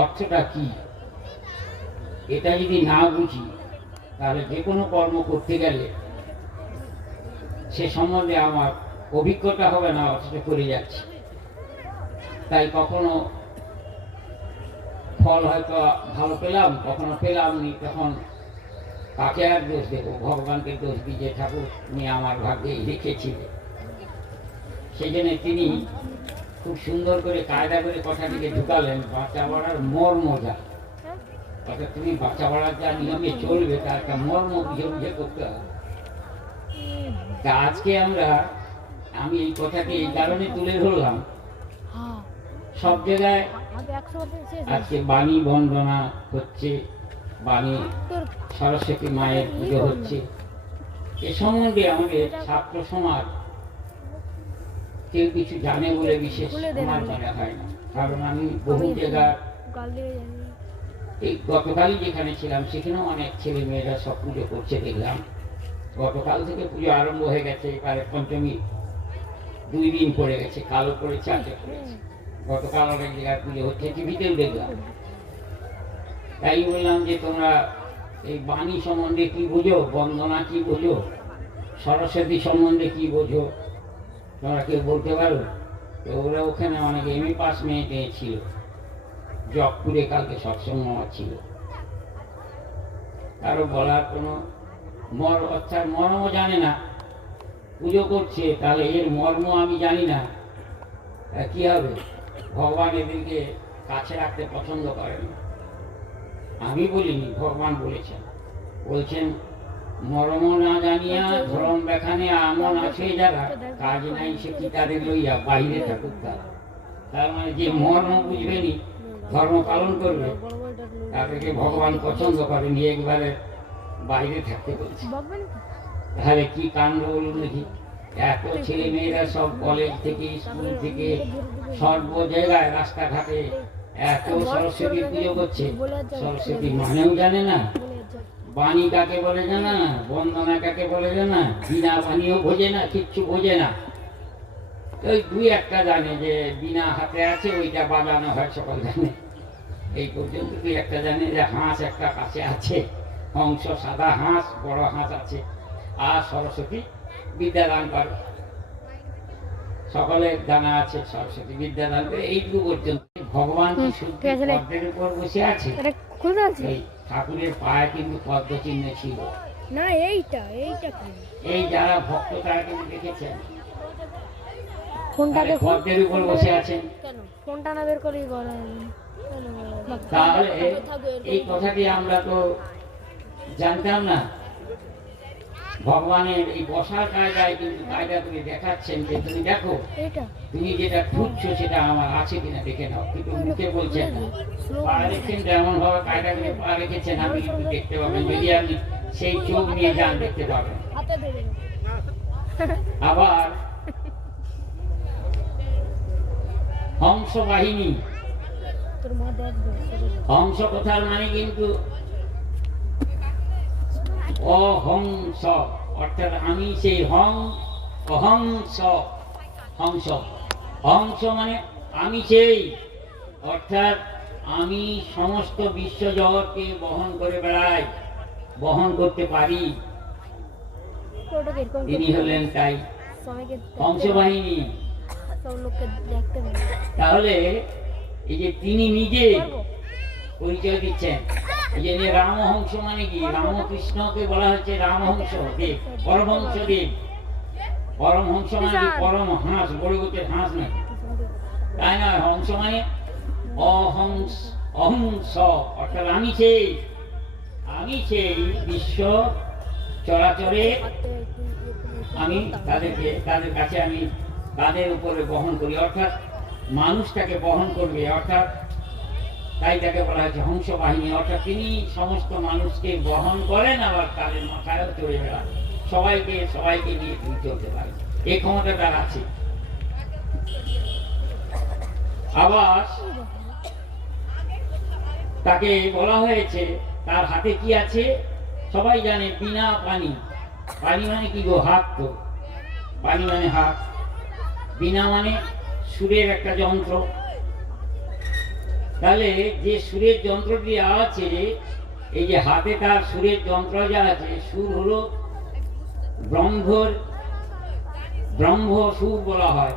অর্থটা কি, এটা যদি না বুঝি, তাহলে যে কোনো কর্ম করতে গেলে সে সম্বন্ধে আমার অভিজ্ঞতা হবে না, অথচ করে যাচ্ছি। তাই কখনো ফল হয়তো ভালো পেলাম, কখনো পেলাম নি, তখন কাকে আর দোষ দেবো? ভগবানকে দোষ দিই যে ঠাকুর তুমি আমার ভাগ্যে লিখেছিলে। সেই জন্য তিনি খুব সুন্দর করে কায়দা করে কথাটিকে ঢুকালেন, বাঁচা বাড়ার মর্ম যা, অর্থাৎ তুমি বাঁচা বাড়ার যা নিয়মে চলবে তার একটা মর্ম বুঝে বুঝে করতে হবে। তা আজকে আমি এই কথাটি এই কারণে তুলে ধরলাম, সব জায়গায় আজকে বাণী বন্দনা হচ্ছে, বাণী সরস্বতী মায়ের পুজো হচ্ছে। এ সম্বন্ধে আমাদের ছাত্র সমাজ কেউ কিছু জানে বলে বিশেষ আমার মনে হয় না। কারণ আমি বহু জায়গায়, এই গতকালই যেখানে ছিলাম সেখানেও অনেক ছেলে মেয়েরা সব পুজো করছে দেখলাম। গতকাল থেকে পুজো আরম্ভ হয়ে গেছে, এবারে পঞ্চমী 2 দিন পড়ে গেছে, কালো পড়েছে, আজকে পড়েছে। গতকাল অনেক জায়গায় পুজো হচ্ছে, টিভিতেও দেখলাম। তাই বললাম যে তোমরা এই বাণী সম্বন্ধে কি বোঝো, বন্দনা কি বোঝো, সরস্বতী সম্বন্ধে কি বোঝো, তোমরা কেউ বলতে পারো? তো ওরা ওখানে অনেক এমএ পাস মেয়ে ছিল, জগপুরে কালকে সৎসঙ্গ আমার ছিল। কারো বলার কোনো অর্থাৎ মর্ম জানে না, পুজো করছে, তাহলে এর মর্ম আমি জানি না, কি হবে? ভগবান এদেরকে কাছে রাখতে পছন্দ করেন। আমি বলিনি, ভগবান বলছেন মর্ম না জানিয়া ধর্ম দেখানে আমন আছে যারা, কাজ নাই সে কি তাদের লইয়া বাইরে থাকুক তারা। তার মানে যে মর্ম বুঝবেনি, ধর্ম পালন করবে, তাদেরকে ভগবান পছন্দ করেন, একবারে বাইরে থাকতে বলছে। তাহলে কি কাণ্ড বলুন দেখি। এত ছেলে মেয়েরা সব কলেজ থেকে, স্কুল থেকে, সর্ব জায়গায় রাস্তাঘাটে এত সরস্বতী পুজো করছে, সরস্বতী মানেও জানে না, বাণী কাকে বলে জানে না, বন্দনা কাকে বলে জানে না, বিনা বাণীও বোঝে না, কিচ্ছু বোঝে না। ওই 2-1টা জানে যে বিনা হাতে আছে, ওইটা বাজানো হয়, সকল জানে। এই পর্যন্ত 2-1টা জানে যে হাঁস একটা কাছে আছে, হংস, সাদা হাঁস, বড় হাঁস আছে, আর সরস্বতী বিদ্যাদান করে, সকলের জানা আছে সরস্বতী বিদ্যাদান করে। এইটুকু পর্যন্ত। ভগবান কি শুদ্ধ পদ্মের উপর বসে আছে? এই ঠাকুরের পায়ে কিন্তু পদ্ম চিহ্ন ছিল না, এইটা এই যারা ভক্ত তারা কিন্তু দেখেছেন ফোনটাকে পদ্মের উপর বসে আছেন। ফোনটা না বের করেই বলা তাহলে এই কথাটি আমরা তো জানতাম না। ভগবানের এই বসার কায়দায় কিন্তু কায়দা করে দেখাচ্ছেন যে তুমি দেখো, তুমি যেটা খুঁজছো সেটা আমার আছে কিনা দেখে নাও। কিন্তু মুখে বলছেন না, পা রেখেছেন, যেমন ভাবে কায়দা করে পা রেখেছেন আপনি কিন্তু দেখতে পাবেন, যদি আপনি সেই চোখ নিয়ে যান দেখতে পাবেন। আবার হংস বাহিনী। তোর মা দেখবে হংস কথার মানে কিন্তু অহংস, অর্থাৎ আমি সেই অহংস, হংস, হংস মানে আমি সেই, অর্থাৎ আমি সমস্ত বিশ্ব জগৎকে বহন করে বেড়াই, বহন করতে পারি। ওটাকে এরকম তিনি হলেন তাই সবাইকে হংস বাহিনী। সব লোককে দেখতে পাবে। তাহলে এই যে তিনি নিজে পরিচয় দিচ্ছেন, এই যে রামহংস মানে কি, রামকৃষ্ণকে বলা হচ্ছে রামহংস দেব, পরমহংস দেব। পরমহংস মানে কি? পরম হাঁস, বড় গোছের হাঁস না, তাই না? হংস মানে অহংস, অর্থাৎ আমি সেই বিশ্ব চরাচরে আমি তাদের কাছে আমি তাদের উপরে বহন করি, অর্থাৎ মানুষটাকে বহন করবে, অর্থাৎ তাই তাকে বলা হয়েছে হংস বাহিনী। অর্থাৎ তিনি সমস্ত মানুষকে বহন করেন, আবার তাদের মাথায়ও চড়ে বেড়ান, সবাইকে নিয়ে তিনি চলতে পারেন, এই ক্ষমতা তার আছে। আবার তাকে বলা হয়েছে তার হাতে কি আছে, সবাই জানে বিনা পানি। পানি মানে কি গো? হাত। তো পানি মানে হাত, বিনা মানে সুরের একটা যন্ত্র। তাহলে যে সুরের যন্ত্রটি আছে, এই যে হাতে তার সুরের যন্ত্র যা আছে, সুর হলো ব্রহ্ম সুর বলা হয়।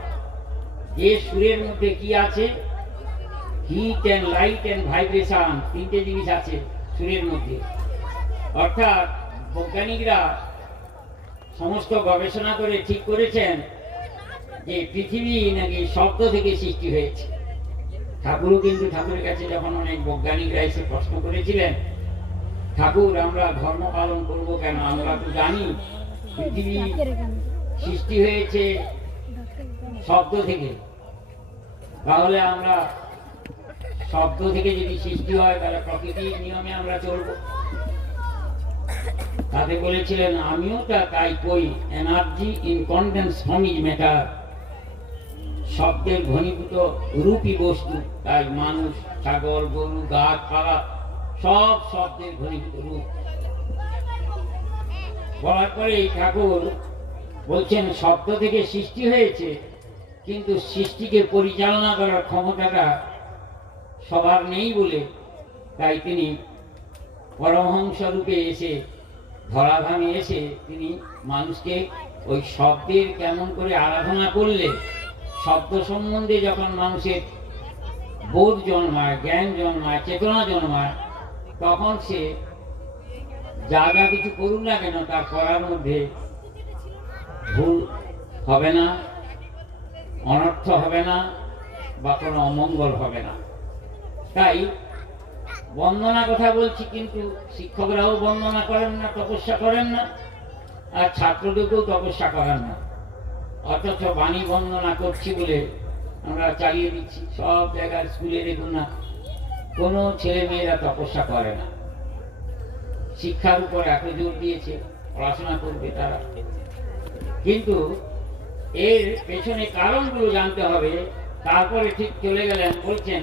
যে সুরের মধ্যে কি আছে? Heat and light and vibration, তিনটে জিনিস আছে সুরের মধ্যে। অর্থাৎ বৈজ্ঞানিকরা সমস্ত গবেষণা করে ঠিক করেছেন যে পৃথিবী নাকি শব্দ থেকে সৃষ্টি হয়েছে। ঠাকুরও কিন্তু ঠাকুরের কাছে যখন অনেক বৈজ্ঞানিকরা এসে প্রশ্ন করেছিলেন, ঠাকুর আমরা ধর্ম পালন করব কেন, আমরা তো জানি পৃথিবী সৃষ্টি হয়েছে শব্দ থেকে, তাহলে আমরা শব্দ থেকে যদি সৃষ্টি হয় তাহলে প্রকৃতির নিয়মে আমরা চলব। তাতে বলেছিলেন আমিও তাই কই, energy in condense form is matter. শব্দের ঘনীভূত রূপী বস্তু, তাই মানুষ, ছাগল, গরু, গাছ, পালা সব শব্দের ঘনীভূত রূপ। বলার পরে ঠাকুর বলছেন শব্দ থেকে সৃষ্টি হয়েছে, কিন্তু সৃষ্টিকে পরিচালনা করার ক্ষমতাটা সবার নেই বলে, তাই তিনি পরমহংস রূপে এসে, ধরাধামে এসে তিনি মানুষকে ওই শব্দের কেমন করে আরাধনা করলে শব্দ সম্বন্ধে যখন মানুষের বোধ জন্মায়, জ্ঞান জন্মায়, চেতনা জন্মায়, তখন সে যা যা কিছু করুক না কেন তার করার মধ্যে ভুল হবে না, অনর্থ হবে না, বা কোনো অমঙ্গল হবে না। তাই বন্দনা কথা বলছি, কিন্তু শিক্ষকরাও বন্দনা করেন না, তপস্যা করেন না, আর ছাত্রদেরকেও তপস্যা করেন না। অথচ বাণী বন্দনা করছি বলে আমরা চালিয়ে দিচ্ছি সব জায়গায়। স্কুলে দেখুন না, কোনো ছেলে মেয়েরা তপস্যা করে না, শিক্ষার উপর এত জোর দিয়েছে, পড়াশোনা করবে তারা, কিন্তু এর পেছনে কারণগুলো জানতে হবে। তারপরে ঠিক চলে গেলেন, বলছেন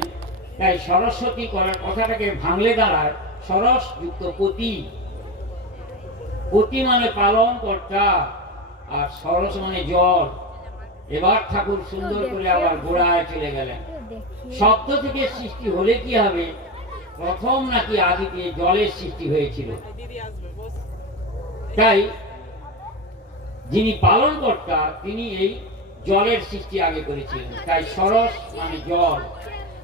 তাই সরস্বতী করার কথাটাকে ভাঙলে দাঁড়ায় সরস যুক্ত পতি। পতি মানে পালন কর্তা, আর সরস মানে জল। এবার ঠাকুর সুন্দর করে আবার গোড়ায় চলে গেলেন। শব্দ থেকে সৃষ্টি হলে কি হবে? প্রথম নাকি আদিতে জলের সৃষ্টি হয়েছিল, তাই যিনি পালন কর্তা তিনি এই জলের সৃষ্টি আগে করেছিলেন। তাই সরস মানে জল।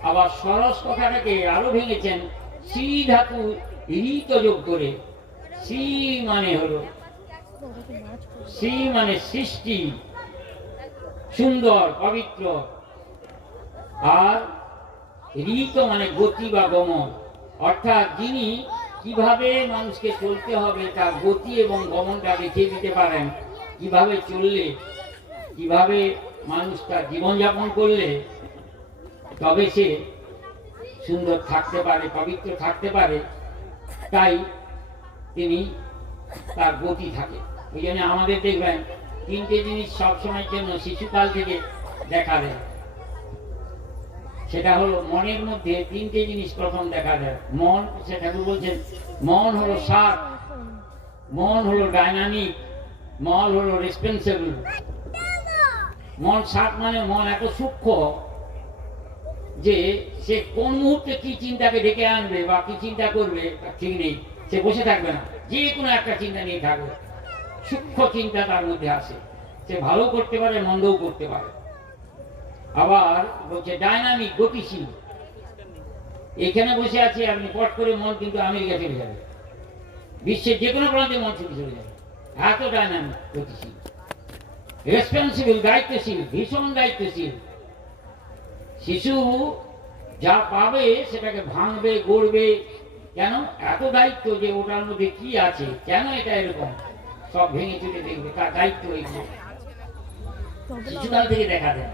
আবার সরস কথাটাকে আরো ভেঙেছেন শ্রী ধাতু ঋত যোগ করে। শ্রী মানে হলো, শ্রী মানে সৃষ্টি, সুন্দর, পবিত্র, আর ঋত মানে গতি বা গমন, অর্থাৎ যিনি কিভাবে মানুষকে চলতে হবে তার গতি এবং গমনটা দেখিয়ে দিতে পারেন। কিভাবে চললে, কিভাবে মানুষ তার জীবনযাপন করলে তবে সে সুন্দর থাকতে পারে, পবিত্র থাকতে পারে, তাই তিনি তার গতি থাকে। ওই জন্য আমাদের দেখবেন তিনটে জিনিস সবসময়ের জন্য শিশুকাল থেকে দেখা দেয়। সেটা হলো মনের মধ্যে তিনটে জিনিস প্রথম দেখা যায়। মন, সে ঠাকুর বলছেন, মন হলো সাত, মন হলো ডাইনামিক, মন হলো রেসপন্সিবল। মন সাত মানে মন এত সূক্ষ্ম যে সে কোন মুহূর্তে কি চিন্তাকে ডেকে আনবে বা কি চিন্তা করবে তার ঠিক নেই। সে বসে থাকবে না, যে কোনো একটা চিন্তা নিয়ে থাকবে। সূক্ষ্ম চিন্তা তার মধ্যে আসে, সে ভালো করতে পারে, মন্দও করতে পারে। আবার বলছে ডাইনামিক, গতিশীল। এখানে বসে আছি আপনি, পট করে মন কিন্তু আমেরিকা চলে যাবে, বিশ্বের যে কোনো প্রান্তে মন ছুটে চলে যাবে, এত ডাইনামিক, গতিশীল। রেসপন্সিবল, দায়িত্বশীল, ভীষণ দায়িত্বশীল। শিশু যা পাবে সেটাকে ভাঙবে, গড়বে। কেন? এত দায়িত্ব যে ওটার মধ্যে কি আছে, কেন এটা এরকম, সব ভেঙে চুটে দেখবে। তার দায়িত্ব এইগুলো শিশুকাল থেকে দেখা দেয়।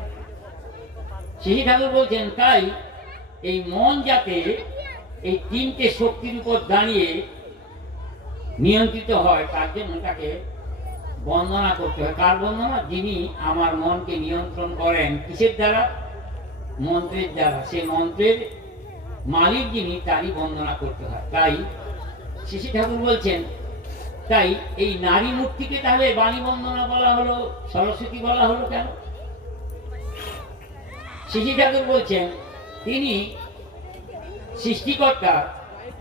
শিশু ঠাকুর বলছেন, তাই এই মন যাতে এই তিনটে শক্তির উপর দাঁড়িয়ে নিয়ন্ত্রিত হয়, তার জন্য তাকে বন্দনা করতে হয়। কার বন্দনা? যিনি আমার মনকে নিয়ন্ত্রণ করেন। কিসের দ্বারা? মন্ত্রের দ্বারা। সে মন্ত্রের মালিক যিনি, তারই বন্দনা করতে হয়। তাই শিশু ঠাকুর বলছেন, তাই এই নারী মূর্তিকে তাহলে বাণী বন্দনা বলা হলো, সরস্বতী বলা হলো কেন? শিশু ঠাকুর বলছেন, তিনি সৃষ্টিকর্তা,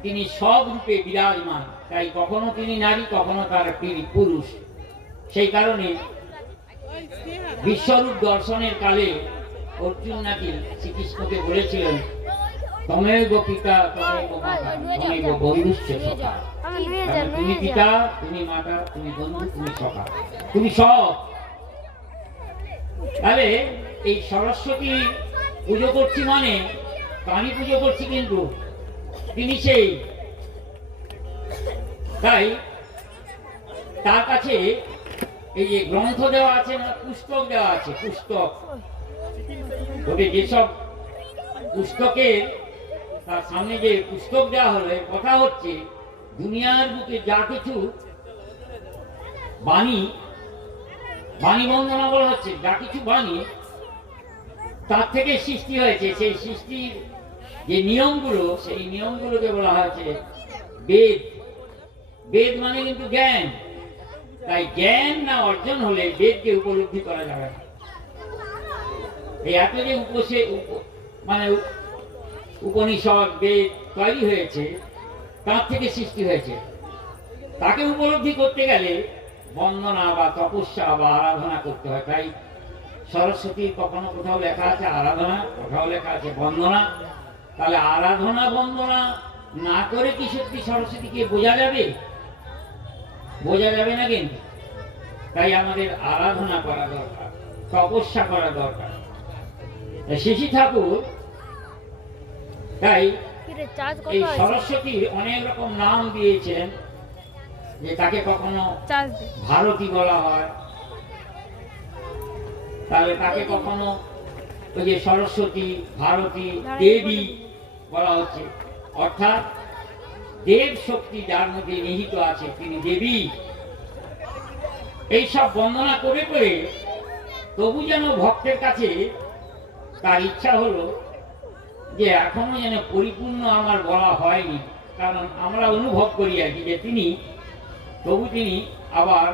তিনি সব রূপে বিরাজমান। তাই কখনো তিনি নারী, কখনো তার তিনি পুরুষ। সেই কারণে বিশ্বরূপ দর্শনের কালে অর্জুন নাকি শ্রীকৃষ্ণকে বলেছিলেন, তমেব পিতা তমেব মাতা তমেব বন্ধুশ্চ সখা। তুমি পিতা, তুমি মাতা, তুমি বন্ধু, তুমি সখা, তুমি সব। তাহলে এই সরস্বতী পুজো করছি মানে কালী পুজো করছি, কিন্তু তিনি সেই। তাই তার কাছে এই যে গ্রন্থ দেওয়া আছে না, পুস্তক দেওয়া আছে, পুস্তক। ওকে যেসব পুস্তকের তার সামনে যে পুস্তক দেওয়া হলো, কথা হচ্ছে দুনিয়ার বুকে যা কিছু বাণী, বাণী বন্দনা বলা হচ্ছে, যা কিছু বাণী তার থেকে সৃষ্টি হয়েছে। সেই সৃষ্টির যে নিয়মগুলো, সেই নিয়মগুলোকে বলা হয়েছে বেদ। বেদ মানে কিন্তু জ্ঞান। তাই জ্ঞান না অর্জন হলে বেদকে উপলব্ধি করা যাবে না। এই এত যে মানে উপনিষদ, বেদ তৈরি হয়েছে, তার থেকে সৃষ্টি হয়েছে। তাকে উপলব্ধি করতে গেলে বন্দনা বা তপস্যা বা আরাধনা করতে হয়। তাই সরস্বতীর কখনো কোথাও লেখা আছে আরাধনা, কোথাও লেখা আছে বন্দনা। তাহলে আরাধনা বন্দনা না করে কি সত্যি সরস্বতীকে বোঝা যাবে? বোঝা যাবে না কিন্তু। তাই আমাদের আরাধনা করা দরকার, তপস্যা করা দরকার। শিশু ঠাকুর তাই এই সরস্বতীর অনেক রকম নাম দিয়েছেন। যে তাকে কখনো ভারতী বলা হয়, তাহলে তাকে কখনো ওই যে সরস্বতী, ভারতী, দেবী বলা হচ্ছে। অর্থাৎ দেব শক্তি যার মধ্যে নিহিত আছে, তিনি দেবী। এইসব বন্দনা করে করে তবু যেন ভক্তের কাছে তার ইচ্ছা হলো যে এখনো যেন পরিপূর্ণ আমার বলা হয়নি। কারণ আমরা অনুভব করি আর কি যে তিনি তবু তিনি আবার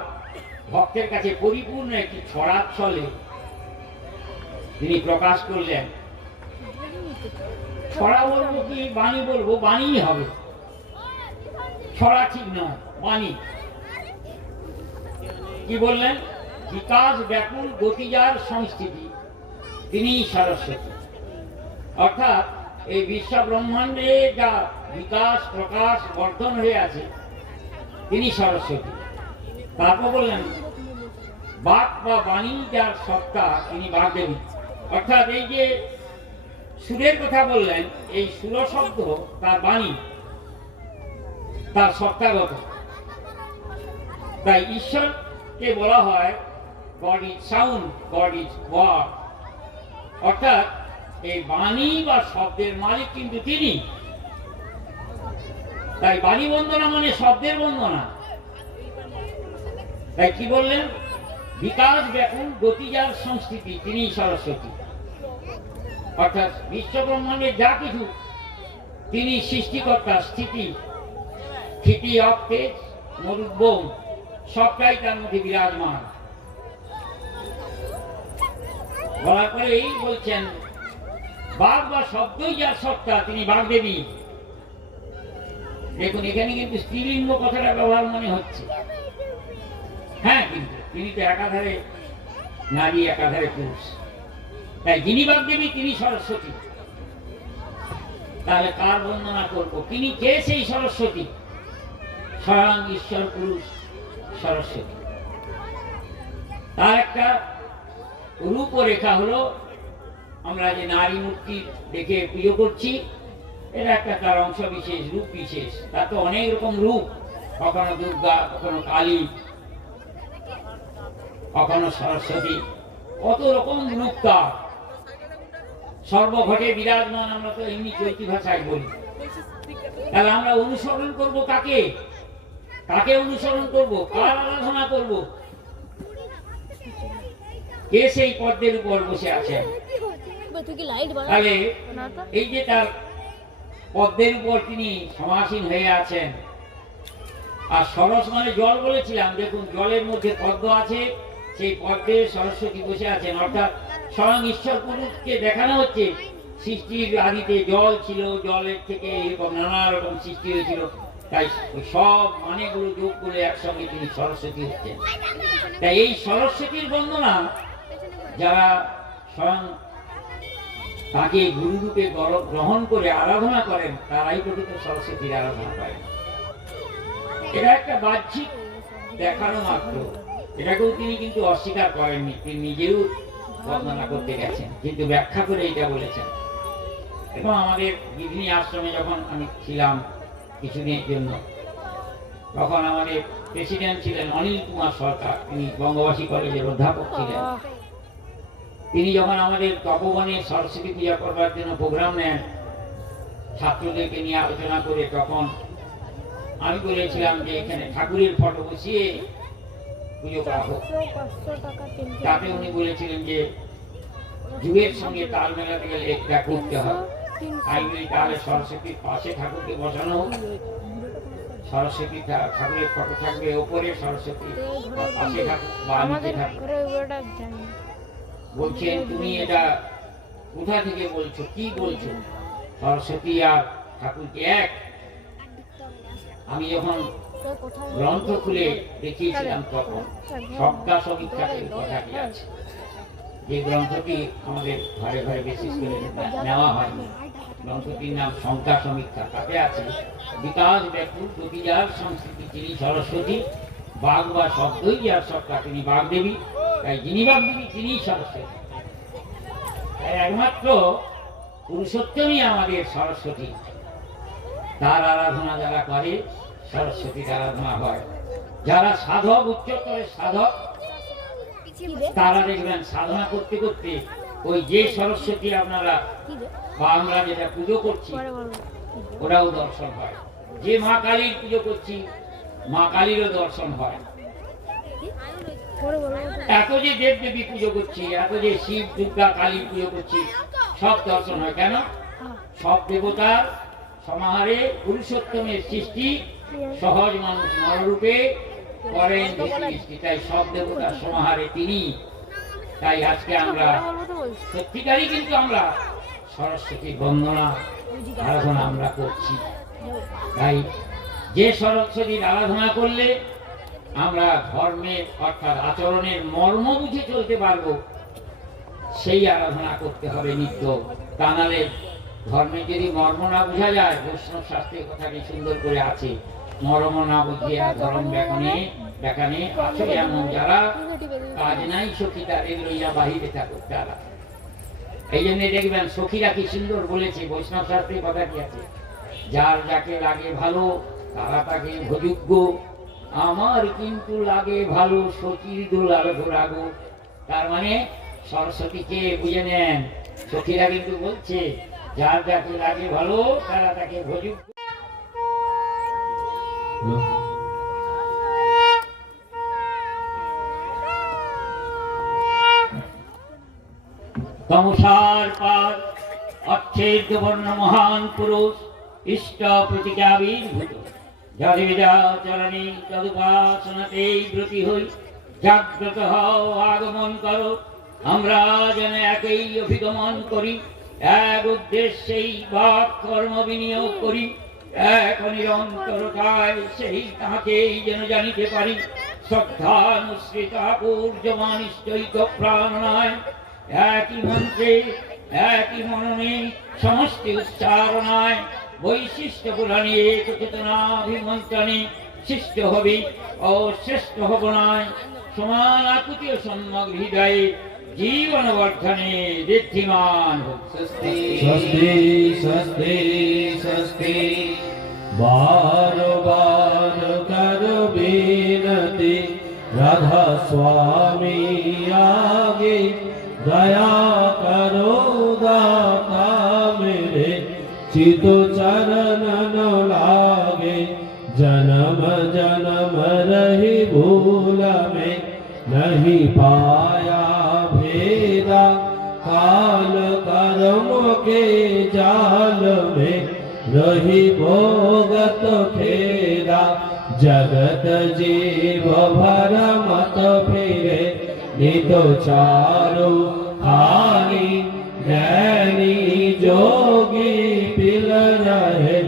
ভক্তের কাছে পরিপূর্ণ একটি ছড়ার ছলে তিনি প্রকাশ করলেন। ছড়া বলবো কি বাণী বলবো? বাণীই হবে, ছড়া ঠিক নয়, বাণী। কি বললেন? বিকাশ ব্যাকুল গতিজার সংস্কৃতি, তিনি সরস্বতী। অর্থাৎ এই বিশ্ব ব্রহ্মাণ্ডে যা বিকাশ, প্রকাশ, বর্ধন হয়ে আছে, তিনি সরস্বতী। তারপর বললেন বাক বা বাণী যার সত্তা, তিনি বাগদেবী। অর্থাৎ এই যে সুরের কথা বললেন, এই সুর শব্দ তার বাণী, তার সত্তাগত। তাই ঈশ্বরকে বলা হয় God is sound, God is word. অর্থাৎ এই বাণী বা শব্দের মালিক কিন্তু তিনি। তাই বাণী বন্দনা মানে শব্দের বন্দনা। তাই কি বললেন? বিকাশ ব্যাকুল গতিজার সংস্কৃতি, তিনি সরস্বতী। অর্থাৎ বিশ্বব্রহ্মাণ্ডের যা কিছু তিনি সৃষ্টিকর্তা, স্থিতি অফ তেজ মরুদ্বোম সবটাই তার মধ্যে বিরাজমান। বলার পরে এই বলছেন বাঘ বা শব্দই যার সত্তা তিনি বাগদেবী। দেখুন এখানে কিন্তু স্ত্রীলিঙ্গ কথাটা ব্যবহার মনে হচ্ছে, হ্যাঁ, কিন্তু তিনি তো একাধারে নারী একাধারে পুরুষ, তাই যিনি বাগদেবী তিনি সরস্বতী। তাহলে কার বর্ণনা করব? তিনি কে সেই সরস্বতী? স্বয়ং ঈশ্বর পুরুষ সরস্বতী। তার একটা রূপরেখা হলো আমরা যে নারী মূর্তি দেখে পুজো করছি, এটা একটা তার অংশ বিশেষ, রূপ বিশেষ। তার তো অনেক রকম রূপ, কখনো দুর্গা, কখনো কালী, কখনো সরস্বতী, কত রকম রূপ তার সর্বঘটে বিরাজমান। আমরা তো এমনি চৈতি ভাষায় বলি। তাহলে আমরা অনুসরণ করব কাকে? কাকে অনুসরণ করব? কার আরাধনা করব? কে সেই পদ্মের উপর বসে আছেন? তাহলে এই যে তার পদ্মের উপর তিনি সমাসীন হয়ে আছেন, আর সরস মানে জল বলেছিলাম, দেখুন জলের মধ্যে পদ্ম আছে, সেই পদ্মে সরস্বতী বসে আছেন। অর্থাৎ স্বয়ং ঈশ্বর পুরুষকে দেখানো হচ্ছে সৃষ্টির আদিতে জল ছিল, জলের থেকে এরকম নানা রকম সৃষ্টি হয়েছিল, তাই সব মানেগুলো যোগ করে একসঙ্গে তিনি সরস্বতী হচ্ছেন। তাই এই সরস্বতীর বন্দনা যারা স্বয়ং তাকে গুরুরূপে গ্রহণ করে আরাধনা করেন, তারাই প্রকৃত সরস্বতীর আরাধনা করেন। এটা একটা বাহ্যিক দেখানো মাত্র, এটাকেও তিনি কিন্তু অস্বীকার করেননি, তিনি নিজেও বর্ণনা করতে গেছেন, কিন্তু ব্যাখ্যা করে এটা বলেছেন। এবং আমাদের বিভিন্ন আশ্রমে যখন আমি ছিলাম কিছুদিনের জন্য, তখন আমাদের প্রেসিডেন্ট ছিলেন অনিল কুমার সরকার, তিনি বঙ্গবাসী কলেজের অধ্যাপক ছিলেন। তিনি যখন আমাদের তপবনে সরস্বতী পূজা করবার জন্য প্রোগ্রাম নেন, ছাত্রদেরকে নিয়ে আলোচনা করে, তখন আমি বলেছিলাম যে এখানে ঠাকুরের ফটো বসিয়ে পুজো করা হোক। তাতে উনি বলেছিলেন যে যুগের সঙ্গে তাল মেলাতে গেলে এটা করতে হবে। আমি বলি তাহলে সরস্বতীর পাশে ঠাকুরকে বসানো হোক, সরস্বতী ঠাকুরের ফটো থাকবে ওপরে, সরস্বতী পাশে ঠাকুর বা নিচে ঠাকুর। বলছেন তুমি এটা কোথা থেকে বলছো, কি বলছো? সরস্বতী আর ঠাকুরকে এক? আমি যখন গ্রন্থ খুলে দেখিয়েছিলাম তখন সবটা সমীক্ষাতে কথাটি আছে, যে গ্রন্থটি আমাদের ঘরে ঘরে বিশেষ করে নেওয়া হয়নি। গ্রন্থটির নাম সংখ্যা সমীক্ষা। তাতে আছে বিকাশ ব্যাকুল প্রতিজার সংস্কৃতি তিনি সরস্বতী, বাঘ বা শব্দই যার সত্তা তিনি বাগদেবী, তাই যিনি বাগদেবী তিনি সরস্বতী। তাই একমাত্র পুরুষোত্তমই আমাদের সরস্বতী, তার আরাধনা যারা করে সরস্বতীর আরাধনা হয়। যারা সাধক, উচ্চতরের সাধক, তারা দেখবেন সাধনা করতে করতে ওই যে সরস্বতী আপনারা বা আমরা যেটা পুজো করছি ওটাও দর্শন হয়। যে মা কালীর পুজো করছি মা কালীরও দর্শন হয়। এত যে দেব দেবী পুজো করছি, এত যে শিব দুর্গা কালী পুজো করছি, সব দর্শন হয়। কেন? সব দেবতার সমাহারে পুরুষোত্তমের সৃষ্টি, সহজ মানুষ নররূপে করেন সৃষ্টি, তাই সব দেবতার সমাহারে তিনি। তাই আজকে আমরা সত্যিকারই কিন্তু আমরা সরস্বতীর বন্দনা আরাধনা আমরা করছি। তাই যে সরস্বতীর আরাধনা করলে আমরা ধর্মের অর্থাৎ আচরণের মর্ম বুঝে চলতে পারবো, সেই আরাধনা করতে হবে নিত্য। তা নাহলে ধর্মের যদি মর্ম না বোঝা যায়, বৈষ্ণব শাস্ত্রের কথাটি সুন্দর করে আছে, মর্ম না বুঝিয়া ধর্ম দেখানে আছে এমন যারা, কাজ নাই সখী তাদের লইয়া বাহিরে থাকুক তারা। এই জন্য দেখবেন সখীরা কি সুন্দর বলেছে, বৈষ্ণব শাস্ত্রের কথাটি আছে, যার যাকে লাগে ভালো তারা তাকে ভোযোগ্য, আমার কিন্তু লাগে ভালো সখীর দোলার ঘোরাগো। তার মানে সরস্বতীকে বুঝে নেন, সখীরা কিন্তু বলছে যার যাকে লাগে ভালো তারা তাকে ভোযোগ্য। তমসার পার অচ্ছেদ্য বর্ণ মহান পুরুষ ইষ্ট প্রতিজ্ঞাবির্ভূত যাদেবেদা চরণে তদুপাসনাতে ব্রতী হই জাগ্রত হও আগমন করো আমরা যেন একই অভিগমন করি এক উদ্দেশ্যেই বাক কর্ম বিনিয়োগ করি এক নিরন্তরতায় সেই তাঁকেই যেন জানিতে পারি শ্রদ্ধানুসৃত পূর্যমান ইষ্টৈক প্রাণনায় একই মন্ত্রে একই মননে সমষ্টি উচ্চারণায় বৈশিষ্ট্য পুরাণে একচেতনাভিমন্ত্রণে শিষ্ট হবি ও শ্রেষ্ঠ হবনায় সমান আকুতি ও সম্যক হৃদয়ে জীবন বর্ধনে ঋদ্ধিমান হোক। স্বস্তি স্বস্তি স্বস্তি স্বস্তি বার বার করো বিনতি রাধা স্বামী আগে দয়া করো দাতা मेरे चित चरण न लागे जन्म जन्म रही भूल में नहीं पाया भेदा काल कर्म के जाल में रही भोगत फेरा जगत जीव भर मत फिरे नित चारु खानी ज्ञानी जोगी पिल रहे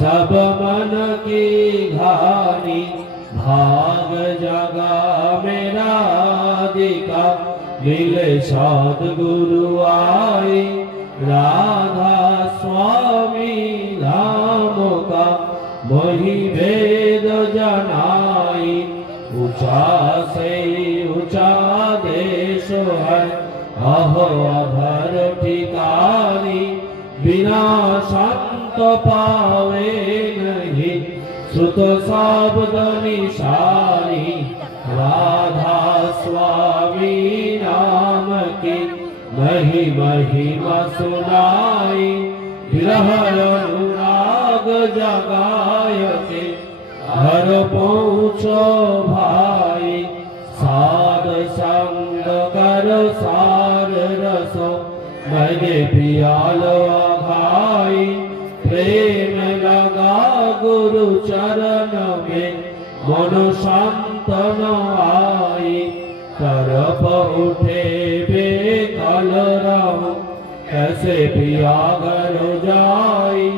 सब मन की घानी भाग जगा मेरा दिका मिले सद्गुरु आई राधा स्वामी नाम का वही वेद जनाई ऊंचा से ऊंचा देश है अहो अधर ठिकानी बिना संत पावे नहीं सुत शब्द निशानी राधा स्वामी नाम की नहीं महिमा सुनाई विरह अनुराग जगाय के घर पहुँचो भाई साध संग कर सार रसो मैंने पियालो भाई प्रेम लगा गुरु चरण में मन शांतन आई तरफ उठे बेकल रहूं कैसे पिया घर जाई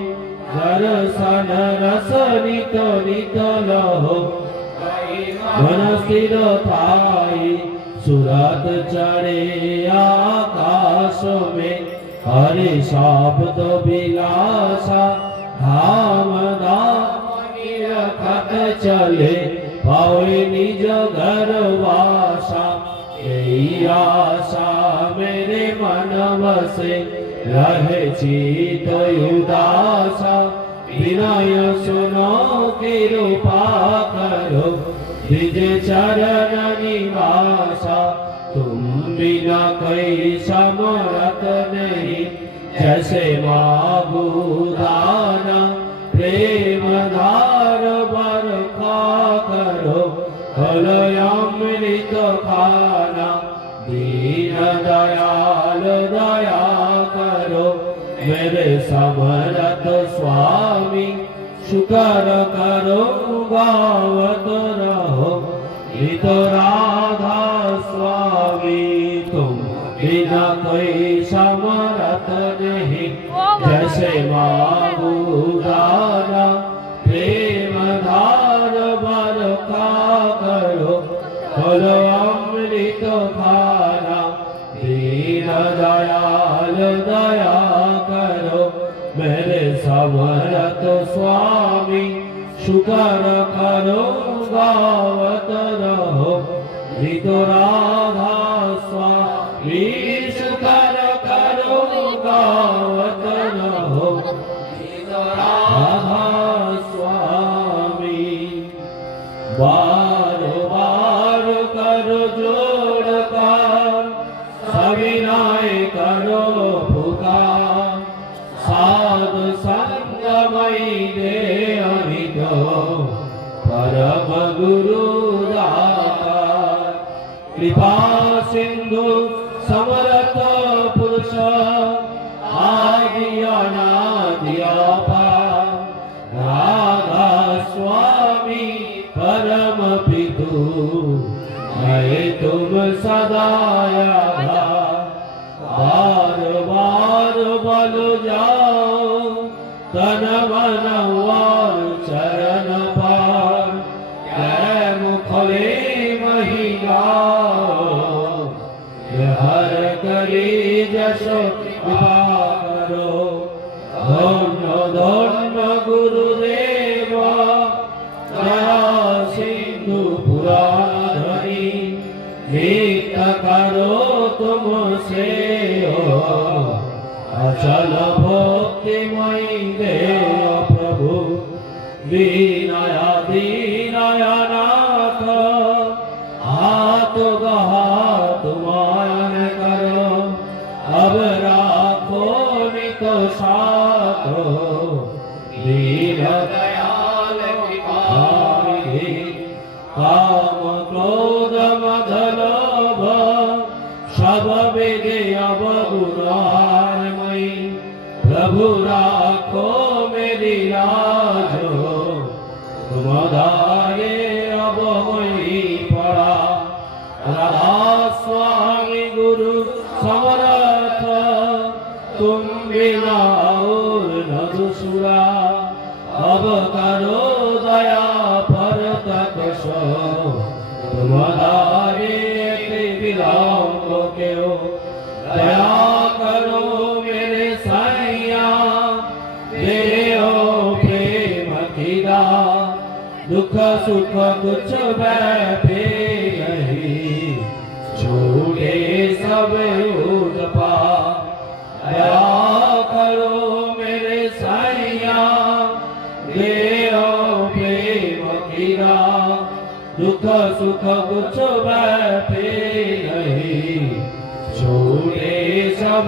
दर्शन रस नित नित लहो मन स्थिर थाई सुरत चढ़े आकाश में हरे शब्द विलासा धाम धाम रखत चले पावे निज घर वासा यही आशा मेरे मन बसे रहे चित उदासा विनय सुनो कृपा करो निज चरण निवासा तुम बिना कोई समरथ नहीं जैसे मागू दाना प्रेम धार बरखा करो फलयामृत खाना दीन दयाल दया करो मेरे समरथ स्वामी शुकर करो गावत रहो नित राधा स्वामी तुम बिना कोई समरथ नहीं जैसे मागू दाना प्रेम धार बरखा करो फल अमृत खाना दीन दयाल दया करो मेरे समरथ स्वामी शुकर करो गावत रहो नित राधा स्वामी शुकर करो गावत रहो नित राधा स्वामी बार बार कर जोड़ कर सविनय करो पुकार साध संगमई दे अनित परम गुरु दाता कृपा सिंधु समरथ पुरुष आग स्वामी अनादि अपार, राधा स्वामी परम पितु, मैं तुम सदा आधार। बार बार बल जाओ तन मन और चरण पार, कै मुखले महिला हर करी जस करो। धन्य धन्य गुरुदेव दया सिंधु पुराण धरी, नित्य करो तुमसे अचल भक्तिमयी देव प्रभु। दीनया दीनया नाथ हाथ गहा तुमान करो, अब राखो नित साथ दीन दयाल कृपानिधि। काम क्रोध मद लोभ सब वेगे अवगुणारमयी, प्रभु राखो मेरी लाजो, तुम दाये अब वही पड़ा। राधा स्वामी गुरु समर्थ, तुम बिना और न दूसरा, अब करो दया पर तक सो, तुम दाये विलम्ब क्यों। दया करो मेरे सैया, देओ प्रेम की दात, दुख सुख कुछ बैठे नहीं, छूटे सब उठपा। दया करो मेरे सैया, देओ प्रेम की दात, दुख सुख कुछ बैठे नहीं, छूटे सब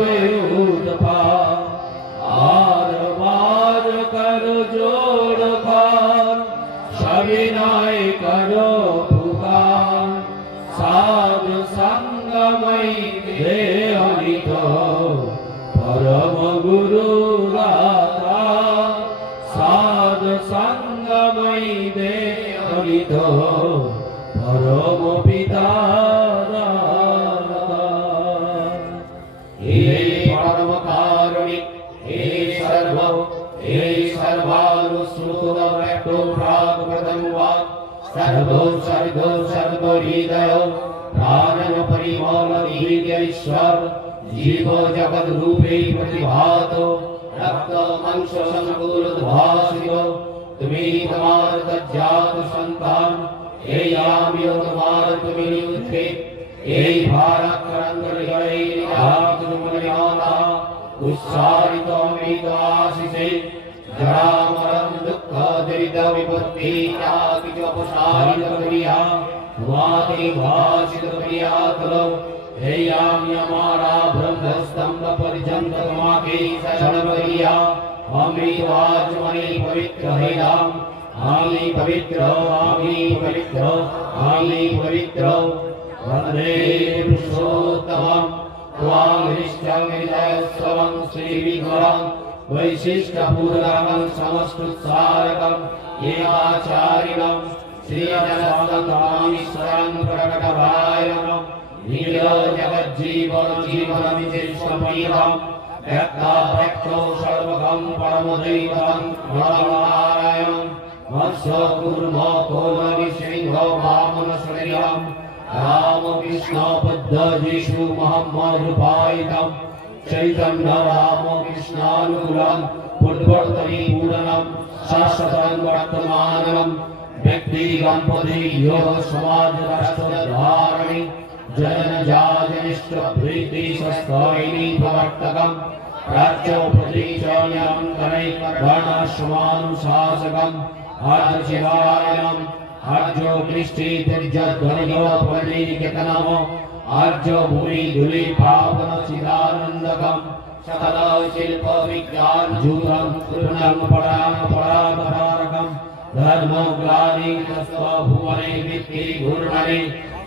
उठपा। आर बार कर जोड़ कर, सविनय करो पुकार, साधु संगमयी देहनि तो परम गुरु दाता। साधु संगमयी देहनि तो परम पिता दाता। हे परम कारुणिक, हे सर्व, हे सर्वानुश्रुतो प्रागप्रदं वाक्, सर्वो सर्गो सर्वहृदयो प्राणं परिमलधीर्यैश्वर, जीवो जगद्रूपे प्रतिभातो, रक्त मांस संकुलद्भासितो, तुम्हें तुम्हार तज्जात संतान, हे यामी तुम्हार तुम्हें उठे, हे भारत करंगर गए निरात तुमरियाना, उत्साहितो अमृत आशीषे, जरा मरण दुख दरिद्र विपत्ति त्याग अपसारित करिया, वाति भाषित करिया करो। हे यामी हमारा ब्रह्म स्तंभ पर्यंत तुम्हारे शरण करिया, अमृत वाचमणि पवित्र है नाम, आमी पवित्र, आमी पवित्र, आमी पवित्र। वंदे पुरुषोत्तमं त्वां हृष्टमिदयस्वं श्रीविग्रहं, वैशिष्टपूर्णं समस्तुत्सारकं एकाचारिणं, श्रीजनसंतानीश्वरं प्रकटभायनं, नीलो जगज्जीवन जीवनमितिष्ठमीहं, व्यक्तो सर्वगं परमदैवतं नरनारायणं, वत्सो कुर्मो कोमलिसिंहो वामनशरीरं, रामकृष्ण बुद्ध जिशु मोहम्मद रूपायितं, चैतन्य रामकृष्णानुकूलं पूर्ववर्तनी पूर्णं, शाश्वतं वर्तमानं, व्यक्तिगं पदे योग समाज राष्ट्र धारणि, जन जाजनिष्ठ प्रीति सस्तायिनी प्रवर्तकं, राज्य प्रतीचर्यं करै वर्णाश्रमानुशासकं, आर्य शिवायनं, आर्यो कृष्टि तिर्जध्वनियो परिकेतनमो, आर्यो भूमि धूलि पावन चिदानन्दकं, सकल शिल्प विज्ञान जूतं पूर्णं परापरापरारकं, धर्म ग्लानि तस्व भुवने वित्ति घूर्णने,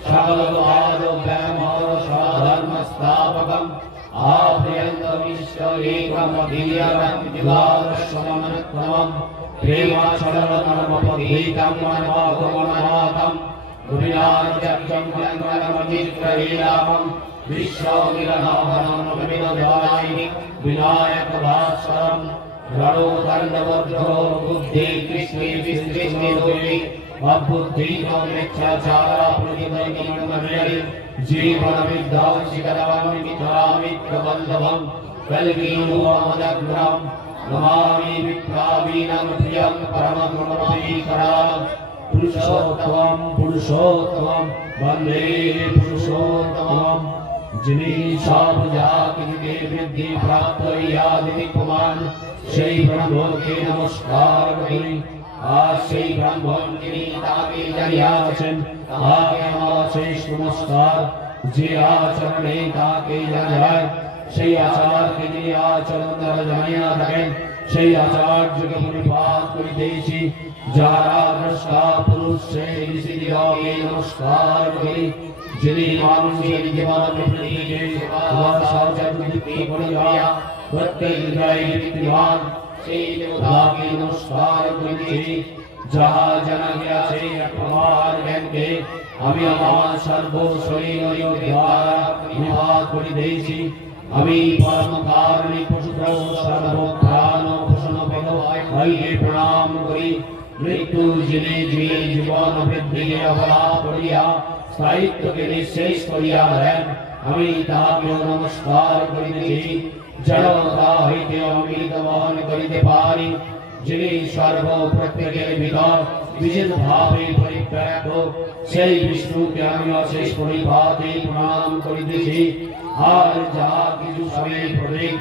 सकलधर्मस्थापकम् आप्रियन्तमीश्वरेकमधीयरम् प्रेमाचरणमपधीतं मनमागमनमातं गुरुनाचर्यं मङ्गलमचित्रलीलामं विश्वमिलनाभरणमभिनदायिनि विनायकभास्वरं रणोदण्डवज्रो बुद्धि कृष्णे विस्तृष्णिरोहि अबुद्धिमोक्षाचारा प्रतिदैनिकमण्डले जीवनविद्वांसिकरामित्रामित्रबन्धवं कल्वीनोमदग्रं नमामि विप्रावीणं प्रियं परमं गुणमयीकरां पुरुषोत्तमं वन्दे पुरुषोत्तमं जिन्हें सब जाति के वृद्धि प्राप्त यादिति कुमार সেই ব্রহ্মকে নমস্কার করি আর সেই ব্রাহ্মণ যিনি তাকে জানিয়াছেন তাকে আমার শেষ নমস্কার যে আচরণে তাকে জানায় সেই আচারকে যিনি আচরণ দ্বারা জানিয়া থাকেন সেই আচার্যকে পরিপাক করিতেছি যারা দ্রষ্টা পুরুষ সেই ঋষিদিগকে নমস্কার করি যিনি মানুষের জীবন প্রকৃতিকে তোমার সহযোগিতা করিয়া প্রত্যেক হৃদয়ে বিদ্যমান সেই দেবতাকে নমস্কার করিতেছি যাহা জানা গিয়াছে আমার জ্ঞানকে আমি আমার সর্ব শরীর দ্বারা নির্বাহ করিতেছি আমি পরম কারণে পশুত সর্ব প্রাণ পোষণ পেত হইকে প্রণাম করি মৃত্যু যিনি জীবন বৃদ্ধিকে অবলা করিয়া স্থায়িত্বকে নিঃশেষ করিয়া দেন আমি তাহাকে নমস্কার করিতেছি জড়তা হইতে অমৃত বহন করিতে পারি যিনি সর্ব প্রত্যেকের ভিতর বিশেষ ভাবে পরিব্যাপ্ত সেই বিষ্ণুকে আমি অশেষ পরিপাতে প্রণাম করিতেছি আর যাহা কিছু সময় প্রতীক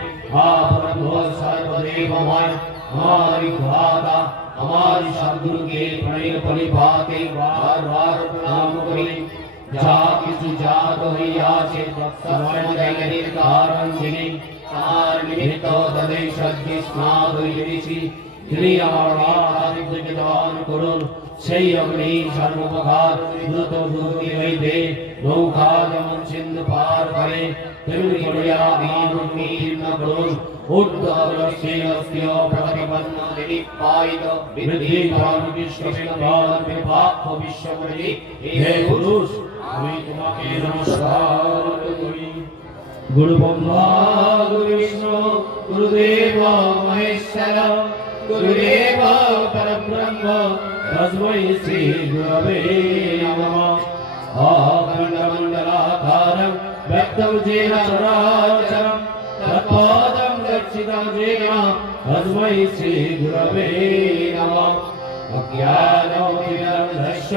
সর্বদেবময় আমার ঘাতা আমার সদ্গুরুকে প্রণয় পরিপাতে বার বার প্রণাম করি যাহা কিছু জাত হইয়াছে তৎসর্বজগতের কারণ যিনি তার নিমিত্ত তদেব সদ্যে স্নাত হইতেছি তিনি আমার আদিত্যকে দান করুন সেই অগ্নি সর্বপ্রকার দ্রুত গতি হইতে নৌকা যেমন সিন্ধু পার করে তেমনি করিয়া আমার উত্তীর্ণ করুন ঊর্ধ্বশ্রেয় প্রতিপন্ন নিপায়িত বৃদ্ধি বিশ্বপতি হে পুরুষ আমি তোমাকে নমস্কার করি गुरु ब्रह्मा गुरु विष्णु गुरुदेव महेश्वर गुरुदेव परब्रह्म तस्मै श्री गुरवे नमः अखण्डमण्डलाकारं व्यक्तं येन चराचरं तत्पादं दर्शितं येन तस्मै श्री गुरवे नमः अज्ञानोऽज्ञानस्य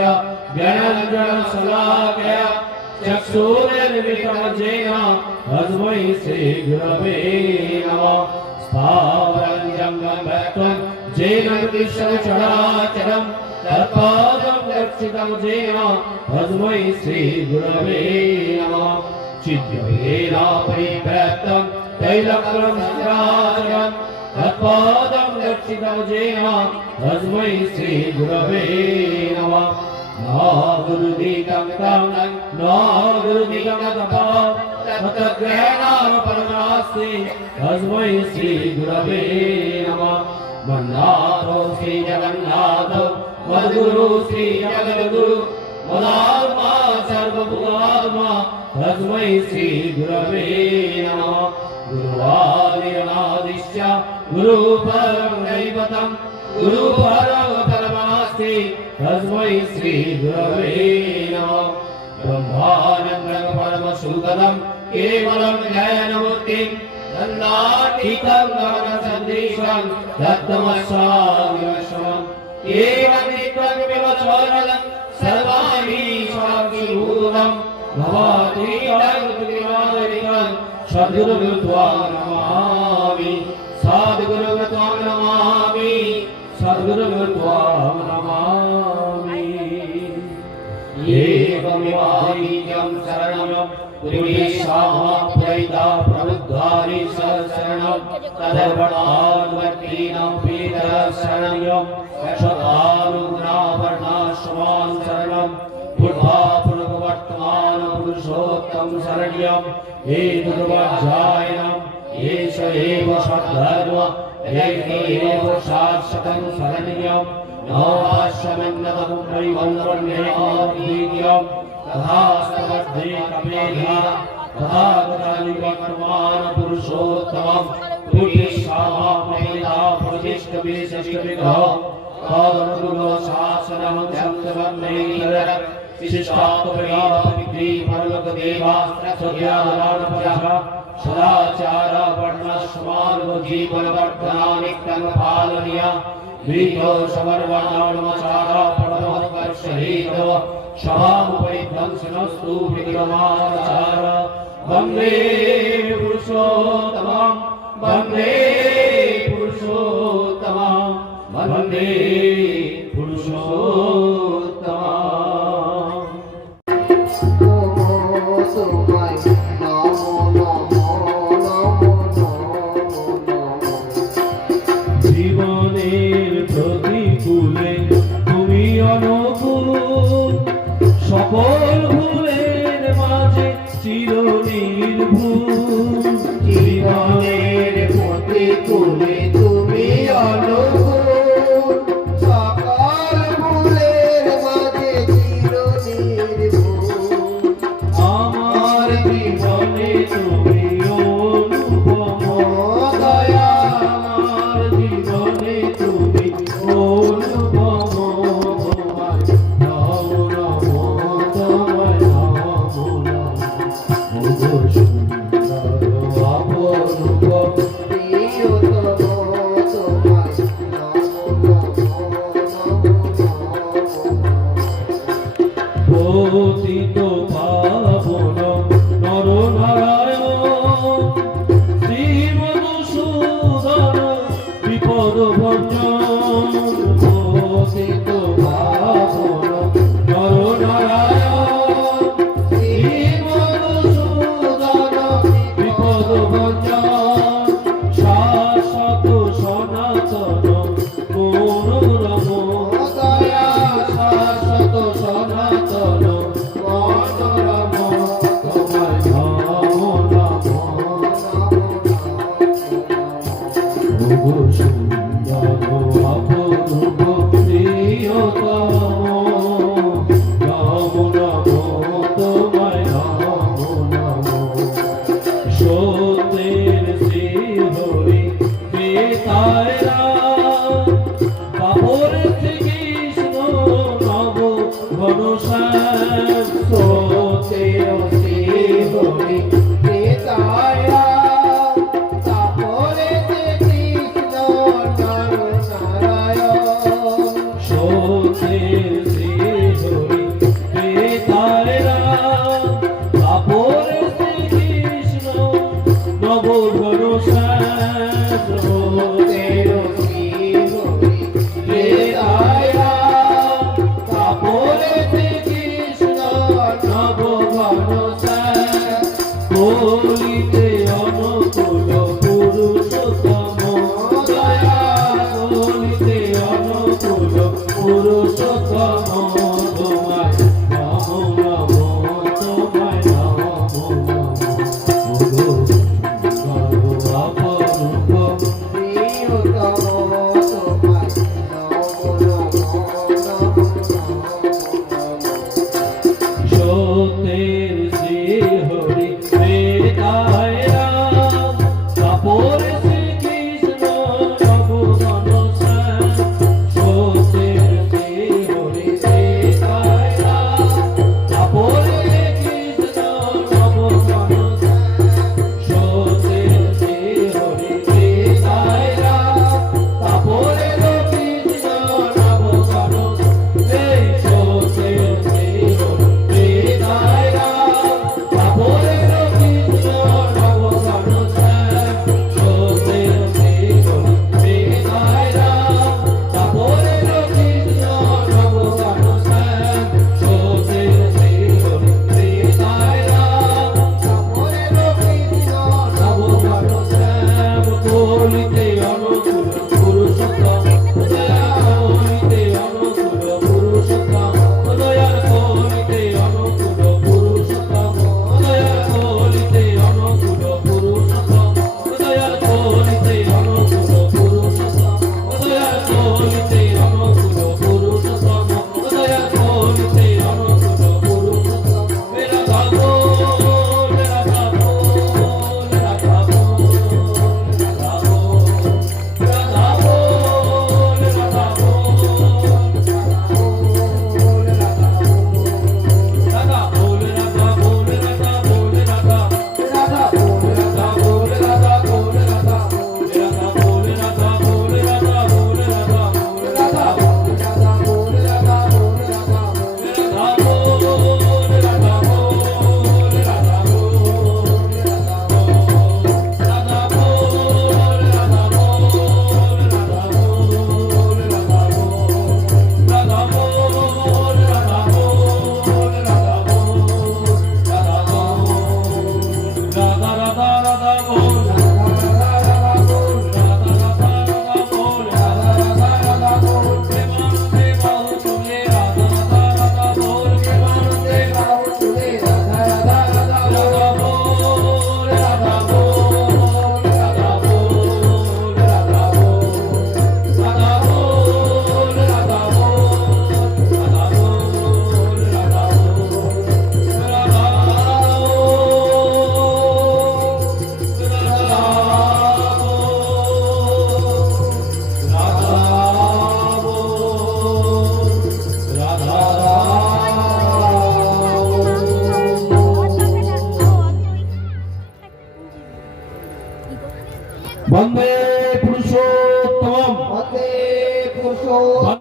ज्ञानाञ्जनशलाकया चक्षुर्मिलितं येन तस्मै श्री गुरवे नमः स्थावरं जङ्गमं व्यक्तं येन विश्वचराचरं तत्पादं दर्शितं येन तस्मै श्री गुरवे नमः चिद्योगेन परिव्याप्तं तैलक्लं चराचरं तत्पादं दर्शितं येन तस्मै श्री गुरवे नमः न गुरुदिगं तं न गुरुदिगं तपः तत्ग्रहणं परमास्ति तस्मै श्री गुरवे नमः वन्दातो श्री जगन्नाथो मद्गुरु श्री जगद्गुरु मदात्मा सर्वभूतात्मा तस्मै श्री गुरवे नमः गुरुवादिनादिश्च गुरुपरं दैवतं गुरुपरं परमास्ति तस्मै श्री गुरवे नमः ब्रह्मानन्दं परमसुखदं केवलं ज्ञानमूर्तिं दण्डातीतं गगनसदृशं दत्तमस्वामिवशम् एवमेकं विवचोरलं सर्वाणि साक्षीभूतं भवातीतं सद्गुरुत्वां नमामि सद्गुरुत्वां नमामि सद्गुरुत्वां नमामि एवमेवाहं शरणं पुरुषामप्रैता प्रबुद्धानि शरणं तदर्पणान्वर्तीनां पीतशरणं शतानुग्नावर्णाश्रमान् शरणं पूर्वा पुनर्वर्तमान शतं शरण्यम् एतद्वज्रायणम् एष एव सद्धर्म एक एव शाश्वतं शरण्यम् नवाश्वमेन्नतं परिवन्दन्येकम् तथास्तवद्धे कमेधा तथा तथानिवर्तमान पुरुषोत्तमम् पुरुषामामेधा पुरुषिष्टविशिष्टविग्रह तदनुगुणो शासनं शब्दवन्नेतर शिष्टात्मविग्री परलोकदेवास्त्र सद्यादनानपरः सदाचार वर्णस्मार्ग जीवनवर्धनानि कर्मपालनीय वीरो समर्वणानुमचार परमोत्कर्षहेतव क्षमामुपरिध्वंसनस्तु विक्रमाचार वन्दे पुरुषोत्तमं वन्दे पुरुषोत्तमं वन्दे पुरुषोत्तमम् জীবনের প্রতিকূলে তুমি অনুকূল সকল ভুলের মাঝে চিরনির্ভুল জীবনের প্রতিকূলে তুমি অনুকূল সকল ভুলের মাঝে চিরনির্ভুল আমার জীবনে তুমি অনুপম দয়া আমার জীবনে তুমি অনুপম তোমার নাম নমো তোমার নাম নমো সুন্দর অপরূপ প্রিয়তম তোমার নাম পতিত পাবন নরনারায়ণ শ্রী মধুসূদন বিপদ ভঞ্জন পতিত পাবন নরনারায়ণ শ্রী মধুসূদন বিপদ ভঞ্জন শাশ্বত সনাতন মনোরম দয়া শাশ্বত সনাতন মনোরম তোমার নাম নমো ভোগ সুন্দর অপরূপ প্রিয়তম নাম নমো তোমার নাম নমো সত্যের শ্রী হরি বেতায়রা বাপর শ্রীকৃষ্ণ নব ঘনশ্যাম সত্যের শ্রী হরি বেতায়া তাপরে কৃষ্ণ নারায়ণ সত্যের শ্রী হরি বেতায়রা বাপর শ্রীকৃষ্ণ নব ঘনশ্যাম